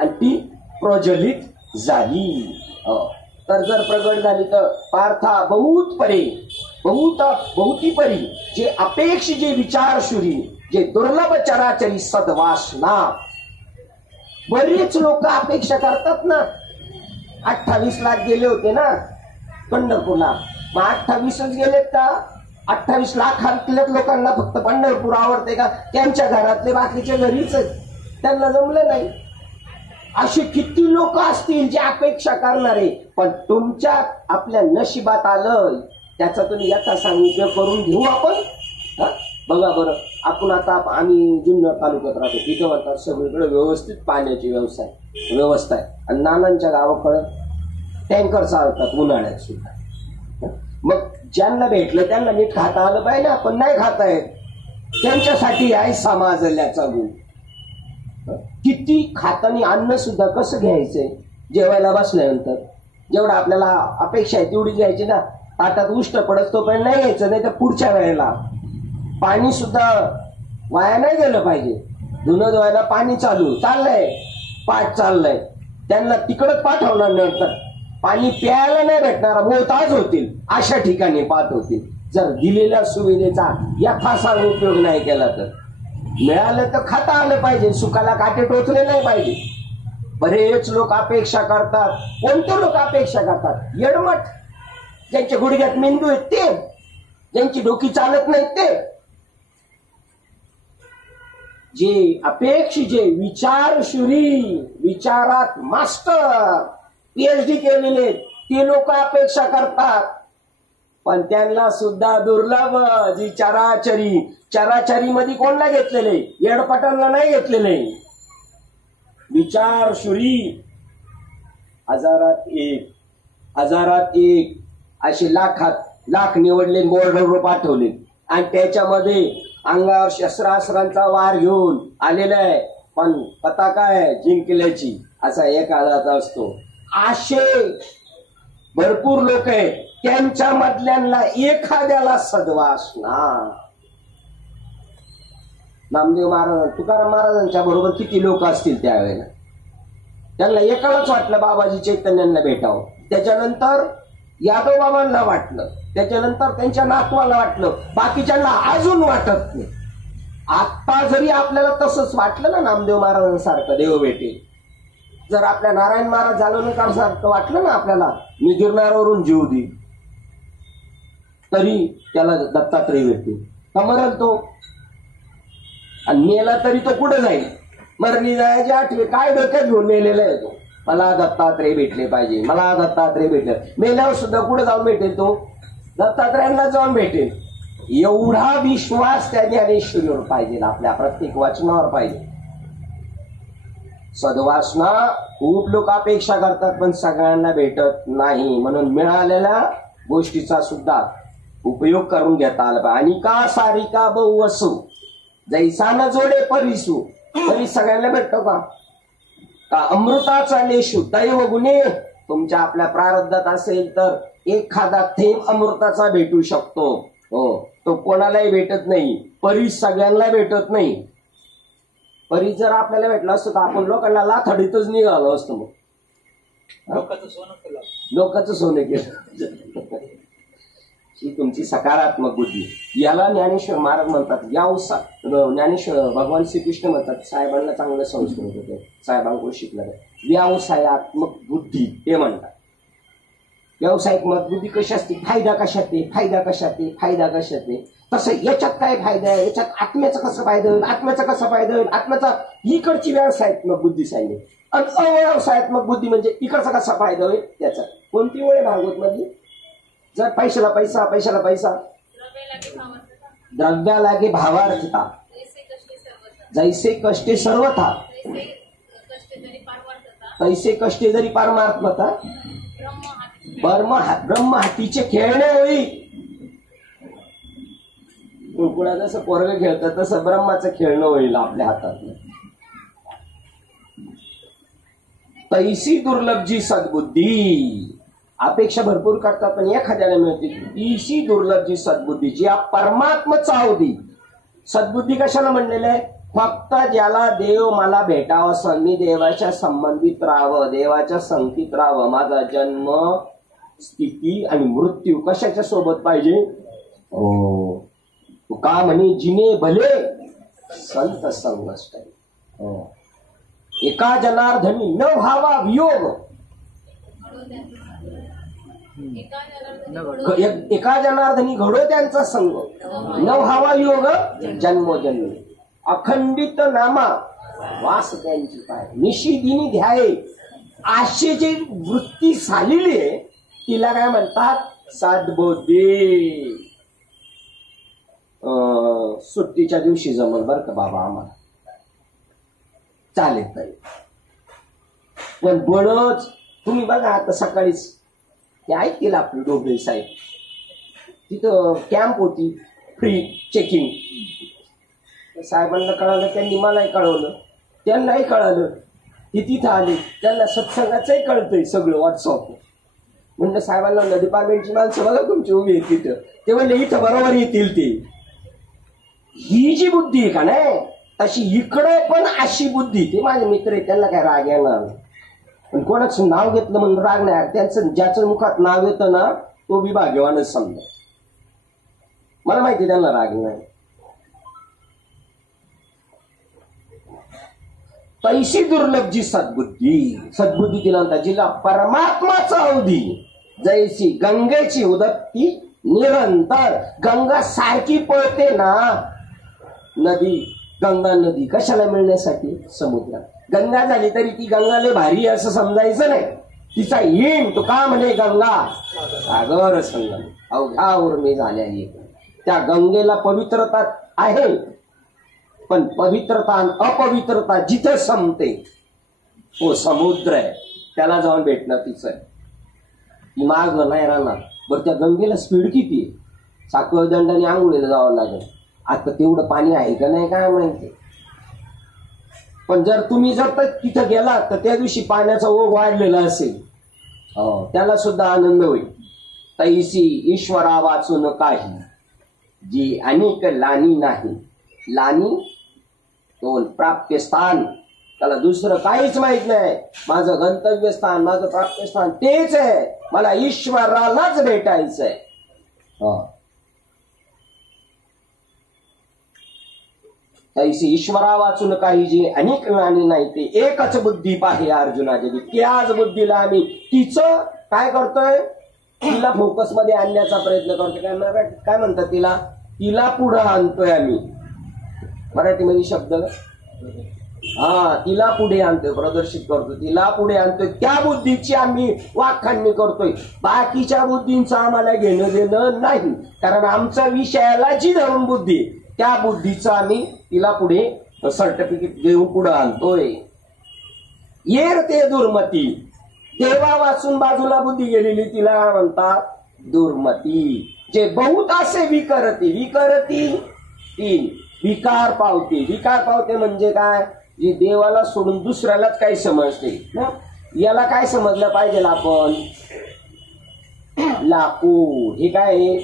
आणि ती प्रज्वलित झाली. तर जर प्रगट झाली तर पार्था बहुत परे, बहुती परी, जे अपेक्ष, जे विचारशुरी, जे दुर्लभ चराचरी सद्वासना. बरेच लोक अपेक्षा करतात ना. 28 लाख गेले होते ना पंढरपूरला, मग 28च गेलेत का? 28 लाखातल्या लोकांना फक्त पंढरपूर आवडते का? त्यांच्या घरातले बाकीच्या घरीच त्यांना जमलं नाही. असे किती लोक असतील जे अपेक्षा करणारे, पण तुमच्या आपल्या नशिबात आलं त्याचा तुम्ही यथा सांगितलं करून घेऊ आपण. बघा बरं, आपण आता आम्ही जुन्नर तालुक्यात राहतो, तिथे म्हणतात सगळीकडे व्यवस्थित पाण्याची व्यवस्था आहे, आणि नानांच्या गावाकडे टँकर चालतात उन्हाळ्यात सुद्धा. मग ज्यांना भेटलं त्यांना नीट खाता आलं पाहिजे, आपण नाही खाताय, त्यांच्यासाठी आहे समाजल्याचा गुण. किती खातानी अन्न सुद्धा कसं घ्यायचंय, जेवायला बसल्यानंतर जेवढा आपल्याला अपेक्षा आहे तेवढी घ्यायची ना. ताटात उष्ट पडत तोपर्यंत नाही घ्यायचं, नाही तर पुढच्या वेळेला. पाणी सुद्धा वाया नाही गेलं पाहिजे. धुणं धुवायला पाणी चाललंय, पाठ चाललंय, त्यांना तिकडच पाठवणार, नंतर पाणी प्यायला नाही भेटणार, मोहताज होतील, अशा ठिकाणी पाठवतील. जर दिलेल्या सुविधेचा यथासार उपयोग नाही केला तर. मिळालं तर खाता आलं पाहिजे, सुखाला काटे टोचले नाही पाहिजे. बरेच लोक अपेक्षा करतात. कोणते लोक अपेक्षा करतात? येडमट, ज्यांच्या गुडघ्यात मेंदू आहेत ते, ज्यांची डोकी चालत नाहीत ते. जे अपेक्षी, जे विचारशुरी, विचारात मास्टर, PhD केलेले ते लोक अपेक्षा करतात. पण त्यांना सुद्धा दुर्लभ, जी चराचरी मध्ये कोणला घेतलेले? येडपटांना नाही घेतलेले. विचारशुरी हजारात एक असे लाख निवडले, बोर्डवर पाठवले, आणि त्याच्यामध्ये अंगावर शस्त्रास्त्रांचा वार घेऊन आलेला आहे, पण पताका आहे जिंकल्याची, असा एक आधाचा असतो. असे भरपूर लोक आहेत. त्यांच्या मधल्यांना एखाद्याला सद्वासना. नामदेव महाराज, तुकाराम महाराजांच्या बरोबर किती लोक असतील त्यावेळेला? त्यांना एकालाच वाटलं बाबाजी चैतन्यांना भेटावं. त्याच्यानंतर यादव बाबांना वाटलं, त्याच्यानंतर त्यांच्या नातवाला वाटलं, बाकीच्यांना अजून वाटत नाही. आता जरी आपल्याला तसंच वाटलं ना, नामदेव महाराजांसारखं देव भेटेल, जर आपल्या नारायण महाराज जालवणकर सारखं वाटलं ना आपल्याला, मी गिरणारावरून जीव देईन, तरी त्याला दत्तात्रय भेटतील. का मरल तो? आणि मेला तरी तो कुठे जाईल? मरणी जायची आठवे काय डोक्यात घेऊन मेलेला आहे तो. मला दत्तात्रय भेटले पाहिजे, मला दत्तात्रय भेटले. मेल्यावर सुद्धा कुठे जाऊन भेटेल तो? दत्तात्रयांना जाऊन भेटेल. एवढा विश्वास त्या ज्ञानेश्वरीवर पाहिजे, आपल्या प्रत्येक वचनावर पाहिजे. सद्वासना खूप लोक अपेक्षा करतात, पण सगळ्यांना भेटत नाही. म्हणून मिळालेल्या गोष्टीचा सुद्धा उपयोग करून घेता आला पाहिजे. आणि का सारिका बहु असू, जैसा न जोडे परिसू, तरी सगळ्यांना भेटतो का? का अमृताचा लेशू दैव गुणे तुमच्या आपल्या प्रारब्धात असेल तर एखादा थेंब अमृताचा भेटू शकतो. हो, तो कोणालाही भेटत नाही. परी सगळ्यांना भेटत नाही. परी जर आपल्याला भेटला असतो तर आपण लोकांना लाथाडीतच निघालो असतो. मग लोकांचं सोनं केलं. ही तुमची सकारात्मक बुद्धी. याला ज्ञानेश्वर महाराज म्हणतात व्यवसाय. ज्ञानेश्वर भगवान श्रीकृष्ण म्हणतात साहेबांना चांगलं संस्कृत होते, साहेबांकडून शिकलं. व्यवसायात्मक बुद्धी हे म्हणतात. व्यावसायिक बुद्धी कशी असते? फायदा कशात आहे, फायदा कशात आहे, फायदा कशात आहे. तसं याच्यात काय फायदा आहे, याच्यात आत्म्याचा कसा फायदा होईल, आत्म्याचा कसा फायदा होईल, आत्म्याचा इकडची व्यावसायिक बुद्धी सांगेल. आणि अव्यवसायात्मक बुद्धी म्हणजे इकडचा कसा फायदा होईल त्याचा. कोणती वेळ भागवत मधली? जर पैशाला पैसा, पैशाला पैसा, द्रव्या लागे भावार्थता, जैसे कष्टे सर्वथा, तैसे कष्टे जरी पारमार्थता, ब्रह्म हातीचे खेळणे होई. कुळकुळा जसं पोरग खेळतं तसं ब्रह्माचं खेळणं होईल आपल्या हातात. तैसी दुर्लभजी सद्बुद्धी. अपेक्षा भरपूर करतात पण एखाद्याला मिळते. तीशी दुर्लभजी सद्बुद्धी, जी परमात्मा चावदी. सद्बुद्धी कशाला म्हणलेलं आहे? फक्त ज्याला देव मला भेटावं असं, मी देवाच्या संबंधित राहावं, देवाच्या संगतीत राहावं. माझा जन्म, स्थिती आणि मृत्यू कशाच्या सोबत पाहिजे? का म्हणे जिने भले संत संगष्ट. एका जनार्दनी न व्हावा वियोग, एका जनार्दनी घडो त्यांचा संग, न व्हावा वियोग जन्मोजन्मी. अखंडित नामा वास त्यांची पाय, निशिदिनी ध्याये. अशी जी वृत्ती झालेली आहे तिला काय म्हणतात? सद्बुद्धी. सुट्टीच्या दिवशी जमल बर का बाबा आम्हाला, चालेल ताई. पण बळच तुम्ही बघा आता सकाळीच ते ऐकतील आपली डोबळे साहेब, तिथं कॅम्प होती फ्री चेकिंग. साहेबांना कळालं, त्यांनी मलाही कळवलं, त्यांनाही कळालं. ते तिथं आले, त्यांना सत्संगाचंही कळतंय सगळं व्हॉट्सअप. म्हणलं साहेबांना डिपार्टमेंटची माणसं बघा तुमची उभी आहेत तिथं. ते म्हणले इथं बरोबर येतील ते. ही जी बुद्धी आहे का नाही तशी इकडे पण अशी बुद्धी. ते माझे मित्र आहे, त्यांना काय राग येणार, पण कोणाचं नाव घेतलं म्हणून राग नाही. त्यांचं ज्याचं मुखात नाव येतं ना तो बी भाग्यवानच समजा. मला माहिती त्यांना राग नाही. पैशी दुर्लभजी सद्बुद्धी. सद्बुद्धी तिला म्हणतात जिला परमात्माचा अवधी. जैसी गंगेची उदत्ती निरंतर. गंगा सारखी पळते ना नदी. गंगा नदी कशाला मिळण्यासाठी? समुद्रात. गंगा झाली तरी ती गंगाले भारी असं समजायचं नाही. तिचा हिण तो का म्हणे गंगा सागर संगम अवघ्या उर्मी झाल्या. त्या गंगेला पवित्रता आहे, पण पवित्रता आणि अपवित्रता जिथे संपते तो समुद्र आहे. त्याला जाऊन भेटणं तिचं आहे. ती मार्ग नाही राहणार. बरं त्या गंगेला स्पीड किती आहे? साखळदंडाने आंघोळीला जावं लागेल. आता तेवढं पाणी आहे का नाही काय माहिती. पण जर तुम्ही जर तिथं गेलात तर त्या दिवशी पाण्याचा ओघ वाढलेला असेल, त्याला सुद्धा आनंद होईल. तैसी ईश्वरा वाचून काही जी अनेक लानी नाही. लानी तो प्राप्य स्थान, त्याला दुसरं काहीच माहित नाही. माझं गंतव्यस्थान, माझं प्राप्यस्थान तेच आहे. मला ईश्वरालाच भेटायचंय. तैसी ईश्वरा वाचून काही जी अनेक लानी नाही ते एकच बुद्धी पाहे अर्जुना जगी. त्याच बुद्धीला आम्ही तिचं काय करतोय? तिला फोकस मध्ये आणण्याचा प्रयत्न करतोय. काय म्हणतात तिला? तिला पुढे आणतोय आम्ही. मराठीमध्ये शब्द तिला पुढे आणतोय, प्रदर्शित करतोय, तिला पुढे आणतोय. त्या बुद्धीची आम्ही वाखाणणी करतोय. बाकीच्या बुद्धींचं आम्हाला घेणं देणं नाही, कारण आमचा विषयाला जी धरून बुद्धी त्या बुद्धीचं आम्ही तिला पुढे सर्टिफिकेट देऊन पुढे आणतोय. येर ते दुर्मती. देवा वाचून बाजूला बुद्धी गेलेली तिला म्हणतात दुर्मती. जे बहुत असे विकरती. विकरती तीन विकार पावते. विकार पावते म्हणजे काय? जे देवाला सोडून दुसऱ्यालाच काही समजते ना, याला काय समजलं पाहिजे आपण, लाकूड हे काय आहे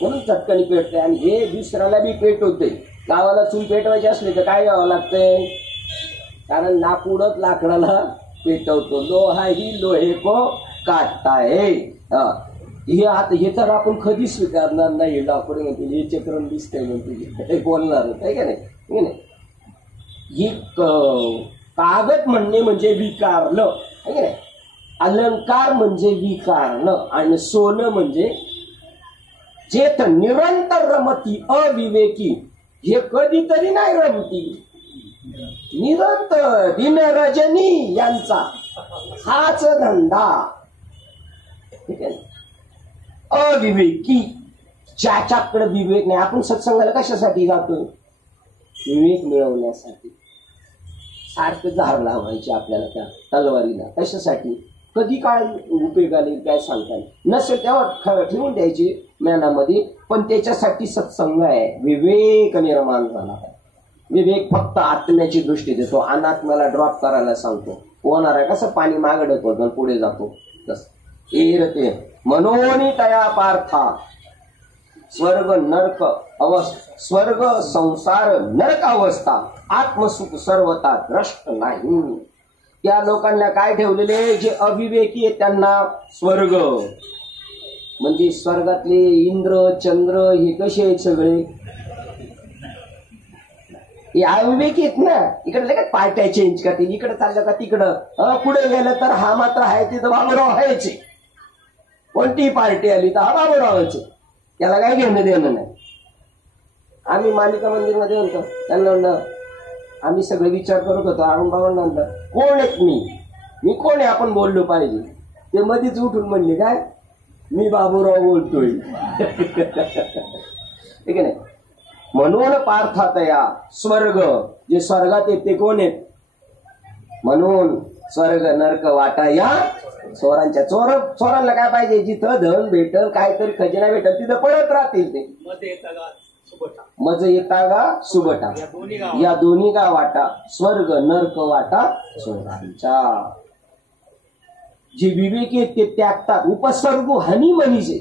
म्हणून चटकनी पेटते, आणि हे दुसऱ्याला बी पेटवते. गावाला चूल पेटवायची असली तर काय गावं लागतंय, कारण लाकूडच लाकडाला पेटवतो. लोहा ही लोहे को काटता है. हे आता हे तर आपण कधी स्वीकारणार नाही. लाकूड म्हणते हे चक्रण दिसतंय म्हणते बोलणार आहे का नाही. ही कागद म्हणणे म्हणजे विकारलं आहे की नाही, अलंकार म्हणजे विकारणं, आणि सोनं म्हणजे जेथ निरंतर रमती अविवेकी, हे कधीतरी नाही रमती, निरंतर दिन रजनी यांचा हाच धंदा. ठीक आहे. अविवेकी ज्याच्याकडे विवेक नाही. आपण सत्संगाला कशासाठी जातो, विवेक मिळवण्यासाठी. सारखं झाड लावायचे आपल्याला त्या तलवारीला, कशासाठी, कधी काय उपयोगाला काय सांगता नसेल तेव्हा ठेवून द्यायची ज्ञानामध्ये. पण त्याच्यासाठी सत्संग आहे, विवेक निर्माण झाला आहे. विवेक फक्त आत्म्याची दृष्टी देतो, अनात्म्याला ड्रॉप करायला सांगतो. होणार आहे कसं पाणी मागडत होतं पुढे जातो तसं एरते. मनोनी तया पार्था स्वर्ग नरक अवस्था, स्वर्ग संसार नरक अवस्था, आत्मसुख सर्वता द्रष्ट नाही. त्या लोकांना काय ठेवलेले, जे अविवेकी आहे त्यांना स्वर्ग म्हणजे स्वर्गातले इंद्र चंद्र हे कसे आहेत सगळे, हे अविवेकी आहेत ना. इकडे लगेच पार्ट्या चेंज करतील, इकडे चाललं का तिकडं, पुढे गेलं तर हा मात्र आहे तिथं बाबूराव व्हायचे, कोणतीही पार्टी आली तर हा बाबूराव व्हायचे, त्याला काय घेणं देणं नाही. आम्ही मालिका मंदिरमध्ये होतो, त्यांना म्हणलं आम्ही सगळे विचार करत होतो, अरुण बाबांना म्हणलं कोण आहेत मी कोण आहे, आपण बोललो पाहिजे. ते मध्येच उठून म्हणले काय मी बाबूराव बोलतोय. ठीक आहे. म्हणून पार्थातया स्वर्ग, जे स्वर्गात येत ते कोण आहेत, म्हणून स्वर्ग नरक वाटा या चोरांच्या. चोरांना काय पाहिजे, जिथं धन भेटल काहीतरी खजिना भेटल तिथं पडत राहतील ते. मज येता गा सुबटा, या दोन्ही गा वाटा स्वर्ग नरक वाटा चोरांच्या. जे विवेकी ते त्यागतात. उपसर्गू हनी मनीजे,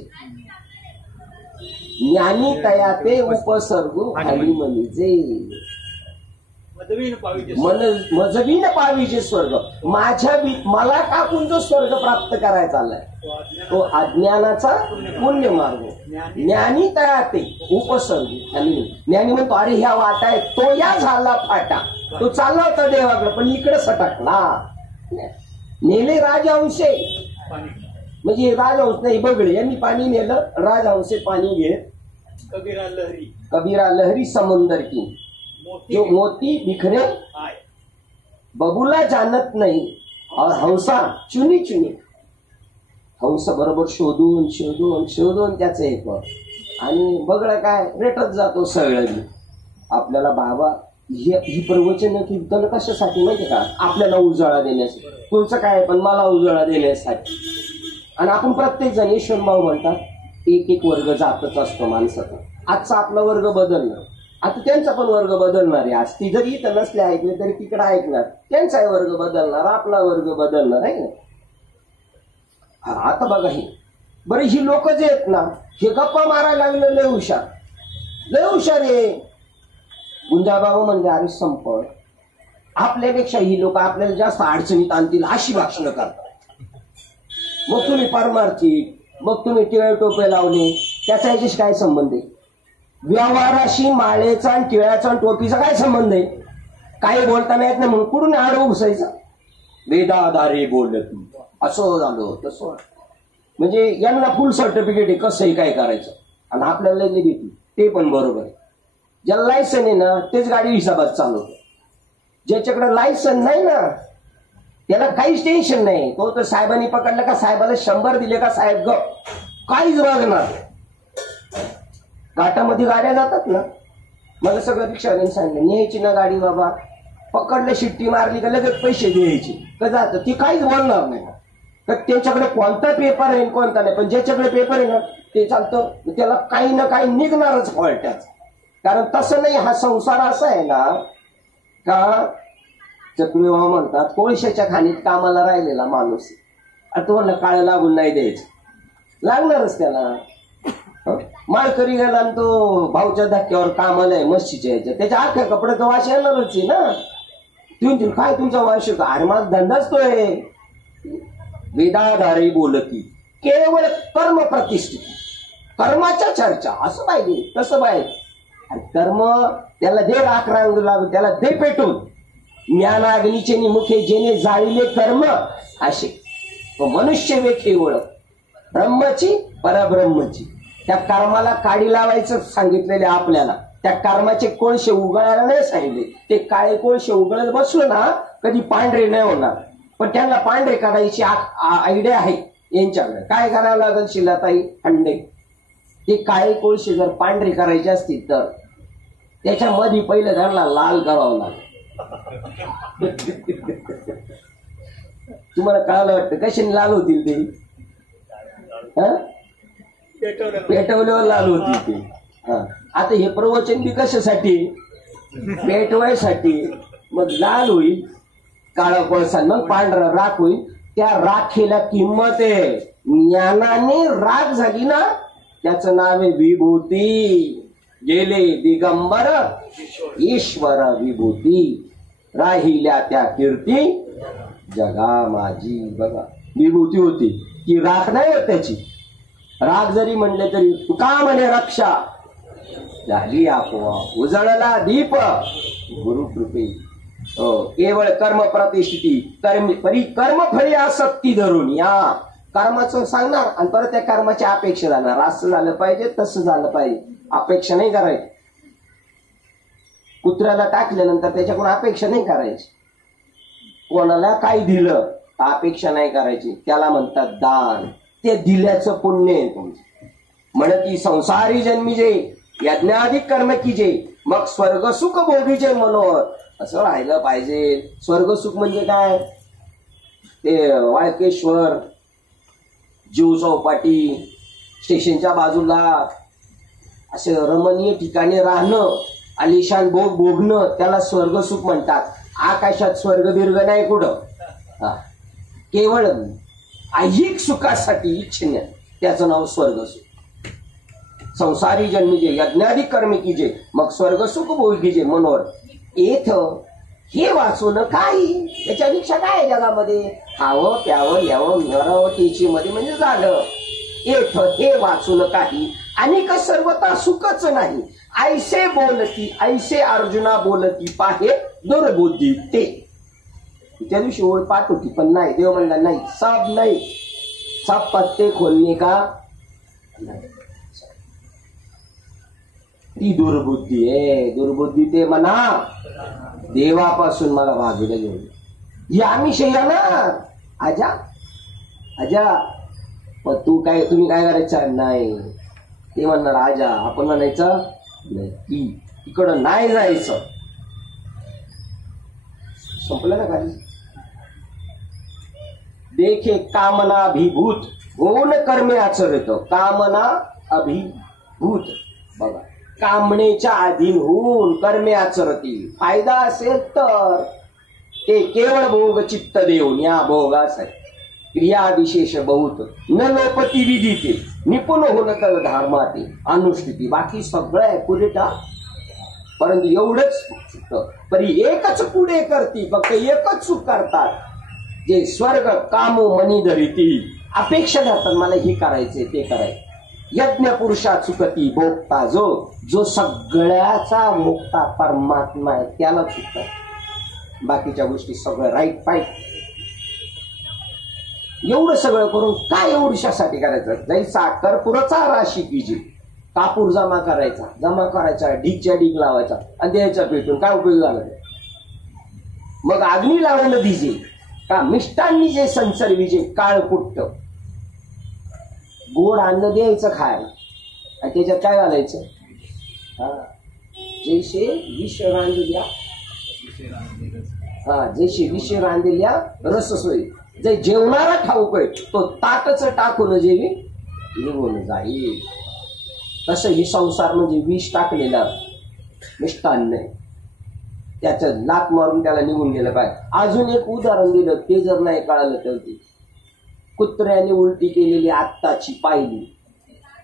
ज्ञानी तया ते उपसर्गू हनी मनीजे. मजवीन पाविजे स्वर्ग, मला टाकून जो स्वर्ग प्राप्त करायचा आलाय तो अज्ञानाचा पुण्य मार्ग. ज्ञानी तया ते उपसर्ग आणि ज्ञानी म्हणतो अरे ह्या वाटा आहे, तो या झाला फाटा, तो चालला होता देवाकडे पण इकडे सटकला. नेले राजहंसे, म्हणजे राजहंस नाही बगडे यांनी पाणी नेलं, राजहंसे पाणी घेत. कबीरा लहरी समंदर की, जो मोती बिखरे बबूला जानत नाही, और हंसा चुनी चुनी. हंस बरोबर शोधून शोधून शोधून त्याचं एक, आणि बगळा काय रेटत जातो सगळं. आपल्याला बाबा ही प्रवचन कीर्तन कशासाठी माहिती का, आपल्याला उजाळा देण्यासाठी. तुमचं काय पण मला उजाळा देण्यासाठी. आणि आपण प्रत्येक जण ईश्वरभाऊ म्हणतात एक एक वर्ग जातच असतो माणसाचा. आजचा आपला वर्ग बदलणार, आता त्यांचा पण वर्ग बदलणार आहे. आज ती जरी इथं नसले ऐकले तरी तिकडे ऐकणार, त्यांचा वर्ग बदलणार, आपला वर्ग बदलणार आहे ना. आता बघा ही बरं, ही लोक जे आहेत ना हे गप्पा मारायला लागले, लय हुशार आहे. गुंजाबाबा म्हणजे अरे संपत, आपल्यापेक्षा ही लोक आपल्याला जास्त अडचणीत आणतील अशी भाषणं करतात. मग तुम्ही पारमार्थिक, मग तुम्ही टिळ्या टोपे लावले, त्याचा याच्याशी काय संबंध आहे. व्यवहाराशी माळेचा आणि टिळ्याचा आणि टोपीचा काय संबंध आहे. काही बोलताना येत नाही म्हणून कुठून आडव घुसायचा. वेदाधारे बोलत असं झालं तसं, म्हणजे यांना फुल सर्टिफिकेट आहे कसंही काय करायचं, आणि आपल्याला जे देतील ते पण बरोबर आहे. ज्याला लायसन आहे ना तेच गाडी हिसाबात चालवतो, ज्याच्याकडे लायसन नाही ना त्याला काहीच टेन्शन नाही. तो तर साहेबांनी पकडलं का साहेबाला 100 दिले का साहेब ग काहीच वागणार. घाटामध्ये गाड्या जातात ना, मला सगळं रिक्षावाल्याने सांगितलं न्यायची ना गाडी बाबा, पकडलं शिट्टी मारली का लगेच पैसे द्यायचे का जातं, ती काहीच बोलणार नाही. तर त्याच्याकडे कोणता पेपर आहे कोणता नाही, पण ज्याच्याकडे पेपर आहे ना ते चालतं, त्याला काही ना काही निघणारच फॉल्ट त्याच. कारण तसं नाही, हा संसार असा आहे ना का चकमी मामा म्हणतात कोळशाच्या खाणीत कामाला राहिलेला माणूस आता म्हणलं काळ लागून नाही द्यायचं, लागणारच त्याला. माळकरी गेला आणि तो भाऊच्या धक्क्यावर कामाला आहे मच्छीच्या ह्याच्या, त्याच्या अख्ख्या कपड्याचा वास येणारच आहे ना. तुम्ही काय तुमचा वास येतो? अरे माझा धंदाच तो आहे. वेदाधारी बोलती केवळ कर्म प्रतिष्ठित, कर्माच्या चर्चा, असं पाहिजे तसं पाहिजे. आणि कर्म त्याला दे राख रांग लागू, त्याला दे पेटून. ज्ञानाग्नीचे निमुखे जेणे जाळीले कर्म असे. मनुष्य वे केवळ ब्रह्मची परब्रह्मची. त्या कर्माला काडी लावायचं सांगितलेले आपल्याला, त्या कर्माचे कोळशे उगळायला नाही सांगितले. ते काळे कोळशे उगळत बसलो ना कधी पांढरे नाही होणार, पण त्यांना पांढरे करायची आयडिया आहे यांच्याकडे. काय करावं लागेल शिलाताई अंडे, ते काळे कोळशे जर पांढरे करायचे असतील तर त्याच्यामध्ये पहिलं त्यांना लाल करावं लागेल. तुम्हाला कळायला वाटतं कशाने लाल होतील ते? पेटवल्यावर लाल होतील ते. आता हे प्रवचन बी कशासाठी? पेटवायसाठी. मग लाल होईल काळा कोळसा, मग पांढरा राख होईल. त्या राखेला किंमत आहे. ज्ञानाने राख झाली ना त्याचं नाव आहे विभूती. गेले दिगंबर ईश्वर विभूती, राहिल्या त्या कीर्ती जगा माझी. बघा विभूती होती ती राख नाही होत त्याची. राग जरी म्हणले तरी तू का म्हणे रक्षा झाली आपोआप, उजळला दीप गुरु कृपे. केवळ कर्म प्रतिष्ठिती कर्म फळी आसक्ती धरून या कर्माचं सांगणार आणि परत त्या कर्माची अपेक्षा जाणार. असं झालं पाहिजे तसं झालं पाहिजे, अपेक्षा नाही करायची. कुत्र्याला टाकल्यानंतर त्याच्याकडून अपेक्षा नाही करायची. कोणाला काय दिलं अपेक्षा नाही करायची, त्याला म्हणतात दान. ते दिल्याचं पुण्य आहे तुमचं. म्हणती संसारी जन्मीजे यज्ञाधिक कर्म कीजे, मग स्वर्ग सुख भोगीचे मनोहर. असं राहिलं पाहिजे. स्वर्ग सुख म्हणजे काय? ते वाळकेश्वर, जीव चौपाटी, स्टेशनच्या बाजूला असे रमणीय ठिकाणी राहणं, आलिशान भोग भोगणं, त्याला स्वर्ग सुख म्हणतात. आकाशात स्वर्ग बिर्ग नाही कुठं. केवळ ऐहिक सुखासाठी इच्छिण्य त्याचं नाव स्वर्ग सुख. संसारी जन्मीजे यज्ञाधिक कर्म कीजे, मग स्वर्ग सुख भोगीजे मनोहर. येथ हे वाचून काही त्याच्यापेक्षा काय जगामध्ये? खावं प्यावं यावं मिळावं टीची मध्ये म्हणजे झालं. येथ हे वाचून काही अनेक सर्वता सुखच नाही. ऐसे बोलती ऐसे अर्जुना बोलती पाहे दुर्बुद्धी ते. त्या दिवशी ओळ पाठ होती पण नाही. देव म्हणला नाही, सब नाही, सब पत्ते खोलणे का नाही. ती दुर्बुद्धी आहे. दुर्बुद्धी ते म्हणा देवापासून मला बाजूला घेऊन या. आम्ही शेणार आजा आजा पण तू काय, तुम्ही काय करायचं नाही. ते म्हणणार आजा, आपण म्हणायचं नाही, इकडं नाही जायचं. संपलं ना खाली. देखे कामना अभिभूत होऊन कर्मे आचरित. कामना अभिभूत. बघा कामनेच्या अधीन होऊन कर्मे आचरती. फायदा असेल तर ते केवळ भोग चित्त देऊन या भोगास आहे. क्रिया विशेष बहुत न लोपती विधीते, निपुण होणं तर धर्माते अनुष्ठिती. बाकी सगळं आहे पुरेटा, परंतु एवढंच चुकतं. परी एकच पुढे करती, फक्त एकच चूक करतात. जे स्वर्ग कामो मनी धरिती, अपेक्षा धरतात मला हे करायचे ते करायचे. यज्ञ पुरुषा चुकती भोगता जो, जो सगळ्याचा मुक्ता परमात्मा आहे त्याला चुकतात. बाकीच्या गोष्टी सगळं राईट पाईट. एवढं सगळं करून काय एवढ्यासाठी करायचं? जैसा कर्पूरचा राशी कीजे, कापूर जमा करायचा ढीकच्या ढीक लावायचा आणि द्यायचा पेटून. काय उपयोग झाला? मग अग्नी लावून दिजे का मिष्टांनी जे संसार विजे काळकुट्ट. गोड अन्न द्यायचं खायला आणि त्याच्यात काय घालायचं? जैसे विष रांधल्या, जैसे विष रांधल्या रस सोयी. जे जेवणारा ठाऊक आहे तो ताटच टाकून जेवी निघून जाईल. तसं ही संसार म्हणजे विष टाकलेला मिष्टान्न. त्याचं लात मारून त्याला निघून गेलं पाहिजे. अजून एक उदाहरण दिलं, ते जर नाही कळालं तर ते कुत्र्याने उलटी केलेली आत्ताची पाहिली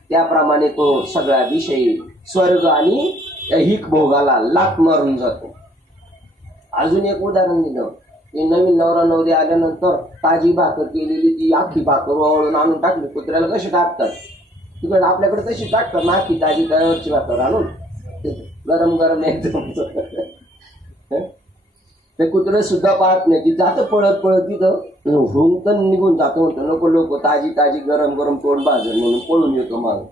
त्याप्रमाणे तो सगळा विषय स्वर्ग आणि हिक भोगाला लात मारून जातो. अजून एक उदाहरण दिलं, ते नवीन नवरा नवरी आल्यानंतर ताजी भाकर केलेली ती आखी भाकर वळून आणून टाकली. कुत्र्याला कशी टाकतात तिकडे, आपल्याकडे तशी टाकतात ना, आखी ताजी तयारची भाकर आणून गरम गरम एकदम. ते कुत्रे सुद्धा पाहत नाही, ती जातं पळत पळत तिथं हुंकन निघून जातो. म्हणतो नको लोक ताजी ताजी गरम गरम तोंड भाजल म्हणून पळून येतो माग.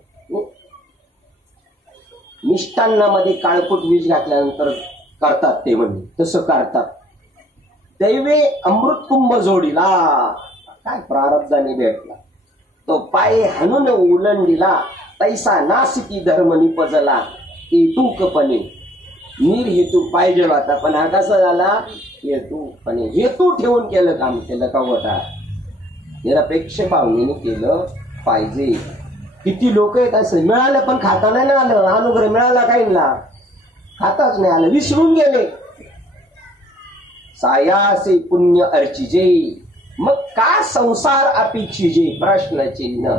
मिष्टान्नामध्ये काळपूट विष घातल्यानंतर करतात ते म्हणजे तसं करतात. दैवे अमृत कुंभ जोडीला, काय प्रारब्धाने भेटला तो पाय हाणून उलंडीला, तैसा नासिकी धर्म निपजला हेतूकपणे. निर्हेतू पाहिजे होता पण हा कसा झाला, हेतूपणे हेतू ठेवून केलं काम केलं का होता, निरपेक्ष भावनेने केलं पाहिजे. किती लोक आहेत असं, मिळालं पण खाता नाही ना आलं, अनुग्रह मिळाला काहींना खाताच नाही आलं, विसरून गेले. सायासे पुण्य अर्चिजे, मग का संसार अपेक्षिजे, प्रश्नचिन्ह.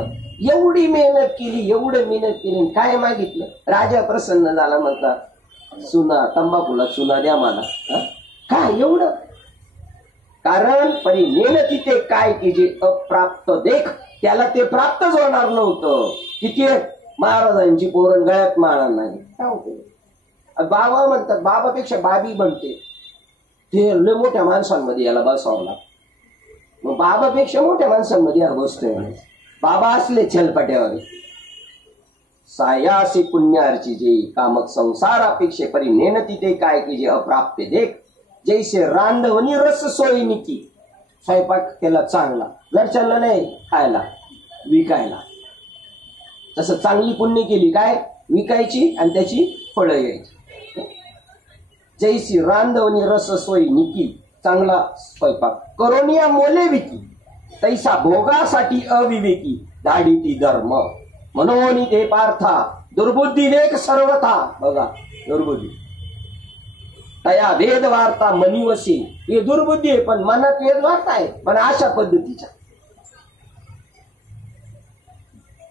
एवढी मेहनत केली, एवढं मेहनत केली, काय मागितलं, राजा प्रसन्न झाला, म्हणतात सुना तंबाखूला चुना द्या मला. काय एवढं, कारण परी मेहनती ते काय की जे अप्राप्त देख, त्याला ते प्राप्तच होणार नव्हतं. किती महाराजांची पोरण गळ्यात माळणार नाही, काय होतं. बाबा म्हणतात, बाबापेक्षा बाबी म्हणते, ते लय मोठ्या माणसांमध्ये याला बसवला. मग बाबापेक्षा मोठ्या माणसांमध्ये याला बसतोय, बाबा असले छलपट्यावर. सायासे पुण्य अर्चिजे, कामक संसार अपेक्षे परी मेहनती ते काय की जे अप्राप्त देख, जैसे रांधवणी रस सोयनिकी. स्वयंपाक केला चांगला, घरच्यांना नाही खायला, विकायला. तसं चांगली पुण्य केली काय, विकायची आणि त्याची फळं यायची. जैसी रांधवणी रस सोयनिकी, चांगला स्वयंपाक करोनिया मोले विकी, तैसा भोगासाठी अविवेकी धाडी ती धर्म. मनोनी ते पार्था दुर्बुद्धी लेख सर्वथा. बघा दुर्बुद्धी तया वेद वार्ता मनिवशी, हे दुर्बुद्धी आहे पण मनात वेद वार्ता आहे, पण अशा पद्धतीच्या.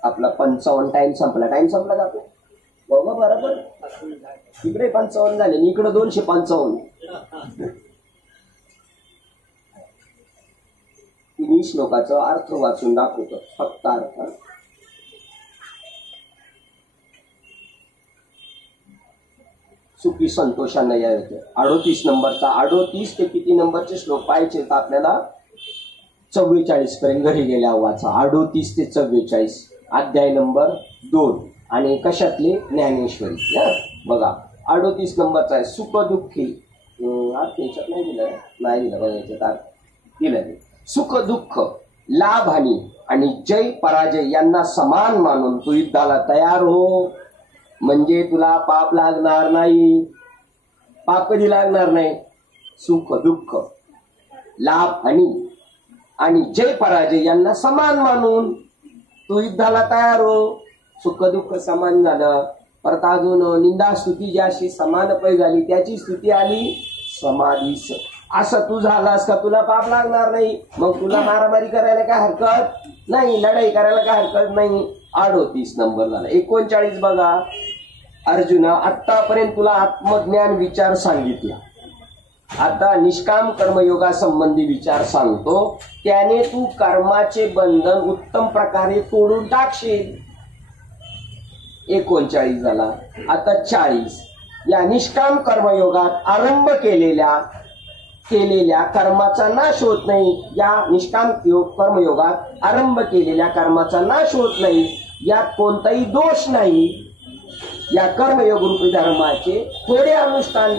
आपला 55 टाइम संपला, टाइम संपला का आपला बाबा, बरोबर. इकडे 55 झाले, इकडे 255. तिन्ही श्लोकाचा अर्थ वाचून दाखवतो, फक्त अर्थ. सुखी संतोषानं या येते. 38 नंबरचा, 38 ते किती नंबरचे श्लोक पाहिजे तर आपल्याला 44 पर्यंत घरी गेल्या वाचा. 38 ते 44, अध्याय नंबर 2. आणि कशातले, ज्ञानेश्वरी. बघा 38 नंबरचा आहे, सुख दुःखी. त्याच्यात नाही दिलं, नाही दिलं बघा, याच्यात दिलं. सुख दुःख, लाभ हानी आणि जय पराजय यांना समान मानून तू युद्धाला तयार हो, म्हणजे तुला पाप लागणार नाही. पाप कधी लागणार नाही. सुख दुःख, लाभ हानी आणि जय पराजय यांना समान मानून तू युद्धाला तयार हो. सुख दुःख समान झालं, परत अजून निंदा स्तुती ज्याशी समान पै झाली त्याची स्तुती आली समाधीस. असं तू झालास का तुला पाप लागणार नाही. मग तुला मारामारी करायला काय हरकत नाही, लढाई करायला काय हरकत नाही. 38 नंबर झाला. 39 बघा, अर्जुना आतापर्यंत तुला आत्मज्ञान विचार सांगितला, आता निष्काम कर्मयोगा संबंधी विचार सांगतो. त्याने तू कर्माचे बंधन उत्तम प्रकारे तोडून टाकशील. 39 झाला. आता 40. या निष्काम कर्मयोगात आरंभ केलेल्या कर्माचा नाश होत नाही. या निष्काम कर्मयोगात आरंभ केलेल्या कर्माचा नाश होत नाही. यात कोणताही दोष नाही. या कर्मयोग रूपी धर्माचे थोडे अनुष्ठान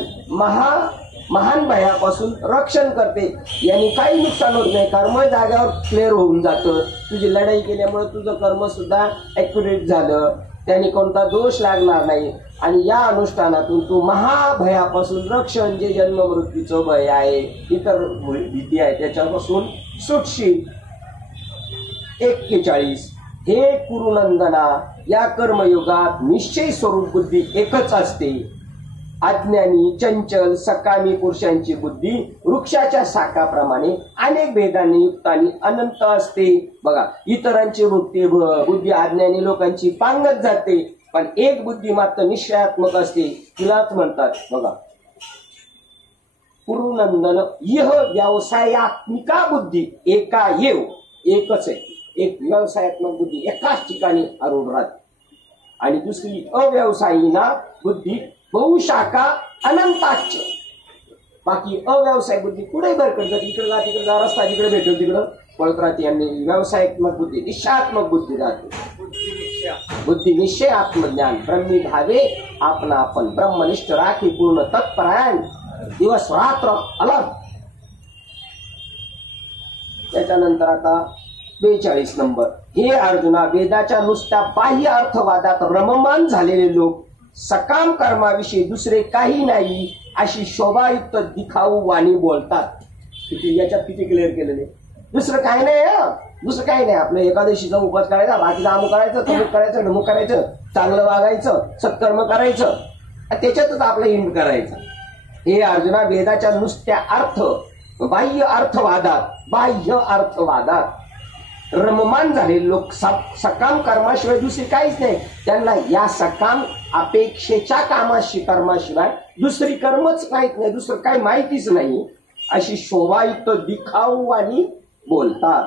महान भयापासून रक्षण करते. यांनी काही नुकसान होत नाही. कर्म जाग्यावर क्लिअर होऊन जातं. तुझी लढाई केल्यामुळे तुझं कर्म सुद्धा ॲक्युरेट झालं, त्यांनी कोणता दोष लागणार नाही. आणि या अनुष्ठानातून तू महाभयापासून रक्षण, जे जन्म मृत्यूचं भय आहे, इतर भीती आहे, त्याच्यापासून सुटशील. 41. हे कुरुनंदना, या कर्मयुगात निश्चय स्वरूप बुद्धी एकच असते. अज्ञानी चंचल सकामी पुरुषांची बुद्धी वृक्षाच्या शाखाप्रमाणे अनेक भेदांनी युक्त आणि अनंत असते. बघा, इतरांची बुद्धी अज्ञानी लोकांची पांगत जाते, पण एक बुद्धी मात्र निश्चयात्मक असते. तिलाच म्हणतात बघा पुरुनंदन यह व्यवसायात्मिका बुद्धी एका येव. एकच आहे, एक व्यवसायात्मक बुद्धी एकाच ठिकाणी आरूढ राहते, आणि दुसरी अव्यवसायीना बुद्धी बहुशाखा अनंताच्य. बाकी अव्यवसाय बुद्धी पुढे भरकत जाते, इकडे जा तिकडे जा, रस्ता जिकडे भेटेल तिकडं पळत राहते. आणि व्यवसायात्मक बुद्धी निश्चयात्मक बुद्धी राहते. बुद्धी निश्चय आत्मज्ञान ब्रह्मी भावे आपला आपण ब्रह्मनिष्ठ राखी पूर्ण तत्परायण दिवस रात्र अलग. त्याच्यानंतर आता 42 नंबर. हे अर्जुना, वेदाच्या नुसत्या बाह्य अर्थवादात रममान झालेले लोक सकाम कर्माविषयी दुसरे काही नाही अशी शोभायुक्त दिखाऊ वाणी बोलतात. याच्यात किती क्लिअर केलेले. दुसरं काही नाही, दुसरं काही नाही. आपलं एकादशीचा उपवास करायचा, बाकीचं अमुक करायचं, तमुक करायचं, ढमुक करायचं, चांगलं वागायचं, सत्कर्म करायचं, त्याच्यातच आपलं इंड करायचं. हे अर्जुना, वेदाच्या नुसत्या बाह्य अर्थवादात रममान झालेले लोक सकाम कर्माशिवाय दुसरी काहीच नाही. त्यांना या सकाम अपेक्षेच्या कर्माशिवाय दुसरी कर्मच काहीच नाही, दुसरं काही माहितीच नाही अशी शोभायुक्त दिखाऊ आणि बोलतात.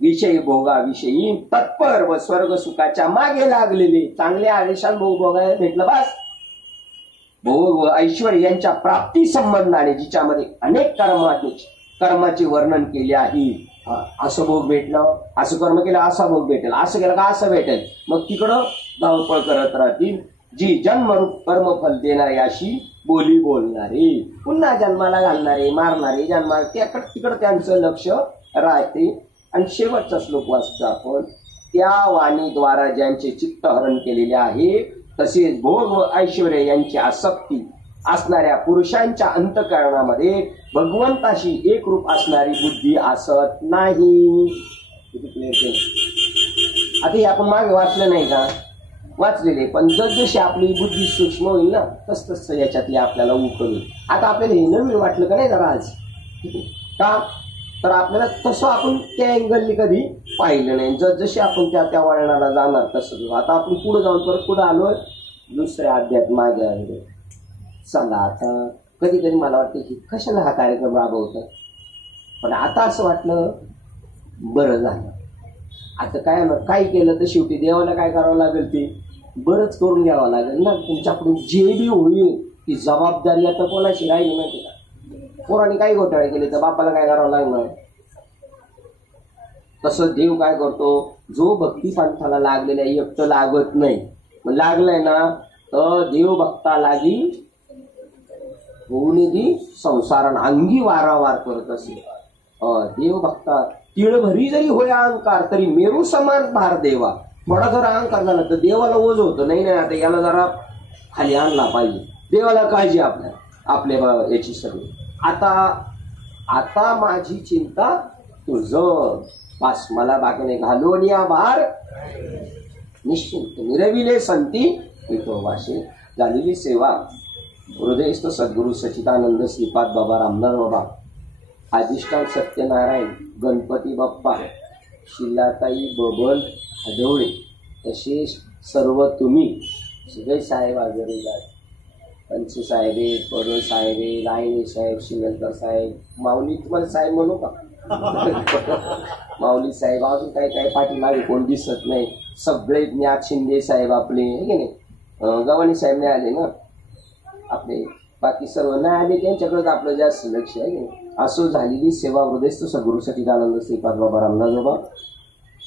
विषय भोगाविषयी तत्पर व स्वर्ग सुखाच्या मागे लागलेले. चांगले आदेशान भोग भोगायला भेटलं बस. भोग व ऐश्वर यांच्या प्राप्ती संबंधाने जिच्यामध्ये अनेक कर्माचे वर्णन केले आहे. असं भोग भेटलं, असं कर्म केलं असं भोग भेटेल, असं केलं का असं भेटेल, मग तिकडं धावपळ करत राहतील. जी जन्मरूप कर्मफल देणारे अशी बोली बोलणारे, पुन्हा जन्माला घालणारे, मारणारे, तिकडं त्यांचं लक्ष राहते. आणि शेवटचा श्लोक वाचतो आपण. त्या वाणीद्वारा ज्यांचे चित्तहरण केलेले आहे तसेच भोग व ऐश्वर यांची आसक्ती असणाऱ्या पुरुषांच्या अंतःकरणामध्ये भगवंताशी एकरूप असणारी बुद्धी असत नाही. आता हे आपण मागे वाचलं नाही का? वाचलेले. पण जसजशी आपली बुद्धी सूक्ष्म होईल ना तस याच्यातले आपल्याला उकळेल. आता आपल्याला हे नवीन वाटलं का नाही जरा आज का, तर आपल्याला तसं आपण त्या अँगलनी कधी पाहिलं नाही. जसजशी आपण त्या वळणाला जाणार तसं. आता आपण पुढे जाऊन परत पुढे आलोय दुसऱ्या अध्यात्म मागे आलो. चला आता कधी कधी मला वाटतं की कशाला हा कार्यक्रम राबवतात, पण आता असं वाटलं बरं झालं. आता काय केलं तर शेवटी देवाला काय करावं लागेल ते बरंच करून घ्यावं लागेल ना. तुमच्याकडून जे बी होईल ती जबाबदारी आता कोणाची राहिली माहिती का. पोरांनी काही घोटाळे केले तर बापाला काय करावं लागणार. तसं देव काय करतो, जो भक्ती पंथाला लागलेला एकटं लागत नाही. मग लागलाय ना तर देव भक्ता लागी होऊन दी संसारान अंगी वारंवार करत असे. देव भक्ता तिळभरी जरी होय अहंकार तरी मेरू समान भार देवा. थोडा जर अहंकार झाला तर देवाला ओझ होतं. नाही आता याला जरा खाली आणला पाहिजे. देवाला काळजी आपल्या याची सगळी. आता माझी चिंता तुझं बस, मला बाकी नाही. घालून या भार निश्चिंत निरविले संती विठोबाशी झालेली सेवा. हृदयस्थ सद्गुरु सच्चिदानंद श्रीपाद बाबा रामदास बाबा, अधिष्ठान सत्यनारायण गणपती बाप्पा, शिलाताई बबल हडवळे, तसेच सर्व तुम्ही सगळे साहेब हजर पंचे साहेबे, पडो साहेबे, लाईने साहेब, शिंगलकर साहेब, माऊली तुम्हाला साहेब म्हणू का? माऊली साहेब, अजून काय पाठीमागे कोण दिसत नाही. सगळे ज्ञात शिंदे साहेब आपले हे की नाही, गव्हाणी साहेब नाही आले ना आपले, बाकी सर्व नाही आले. त्यांच्याकडेच आपलं जास्त लक्ष आहे की नाही. असं झालेली सेवा हृदयस्थ सद्गुरु सच्चिदानंद श्रीपाद बाबा रामदास बाबा,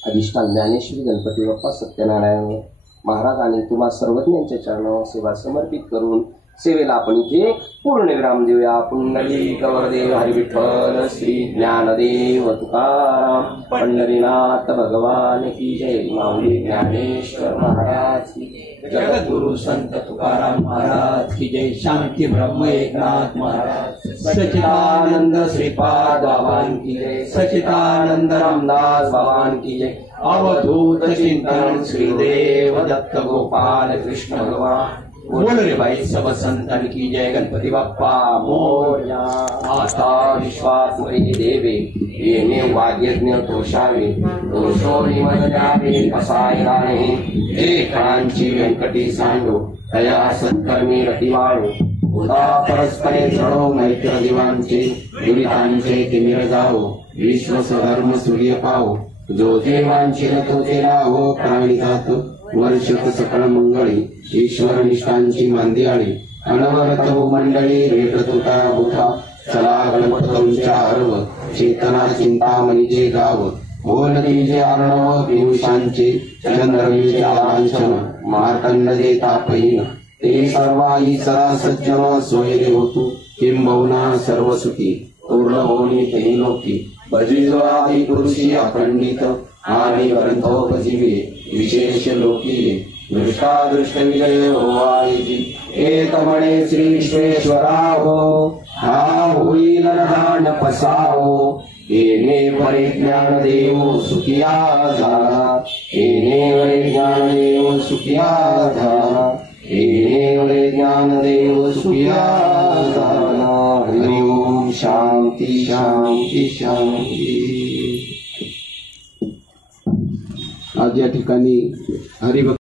अधिष्ठान ज्ञानेश्वरी गणपती बाप्पा सत्यनारायण महाराज आणि तुम्हा सर्वज्ञांच्या चरणावर सेवा समर्पित करून सेवेला आपण इथे पूर्णविराम देऊया. पुंडलिक वरदेव हरी विठ्ठल श्री ज्ञानदेव तुकाराम पंढरीनाथ भगवान की जय. माऊली ज्ञानेश्वर महाराज की जय. जगद्गुरु संत तुकाराम महाराज की जय. शांती ब्रह्म एकनाथ महाराज, सच्चिदानंद श्रीपाद बाबान की जय. सच्चिदानंद रामदास बाबान की जय. अवधूत चिंतन श्रीदेव दत्त गोपाल कृष्ण भगवान बोल रे बाई. सब संतान की जय. गणपती बाप्पा मोरया. आता विश्वास वै देवे येणे वाद्यज्ञ तोषावे दोषोरी मन द्यावे कसाय राणे हे काळांची व्यंकटी सांडो तया सत्कर्मी रतिवाळो होता परस्परे जळो मैत्र दिवांचे दुरितांचे तिमिर जावो विश्व धर्म सूर्य पावो जो देवांची तो ते राहो प्राणी जात वर्षक सकळ मंगळी ईश्वर निष्ठांची मांदियाळी अनवरत मंडळी रेट तुटा बुथा चला गणपतंच्या अर्व चेतना चिंतामणीचे गाव बोलतीचे अर्णव पियुषांचे चंद्रवीचे लांछन मार्तंड देता पैन ते सर्वाही सदा सज्जन सोयरे होतू किंबहुना सर्व सुखी पूर्ण होणी ते लोकी भजिजो आदि पुरुषी अखंडित आणि ग्रंथोपजीवे विशेष लोकी दृष्टादृष्ट विजय होवायची एक म्हणे श्री विश्वेश्वरा हो हा होईल नहाण पसावो येणे परे ज्ञान देव सुखिया झाला येणे वरे ज्ञान देव सुखिया झाला येणे वरे ज्ञान देव सुखिया झाला. हरि ओम. शांती शांती शांती. आज या ठिकाणी हरिभक्त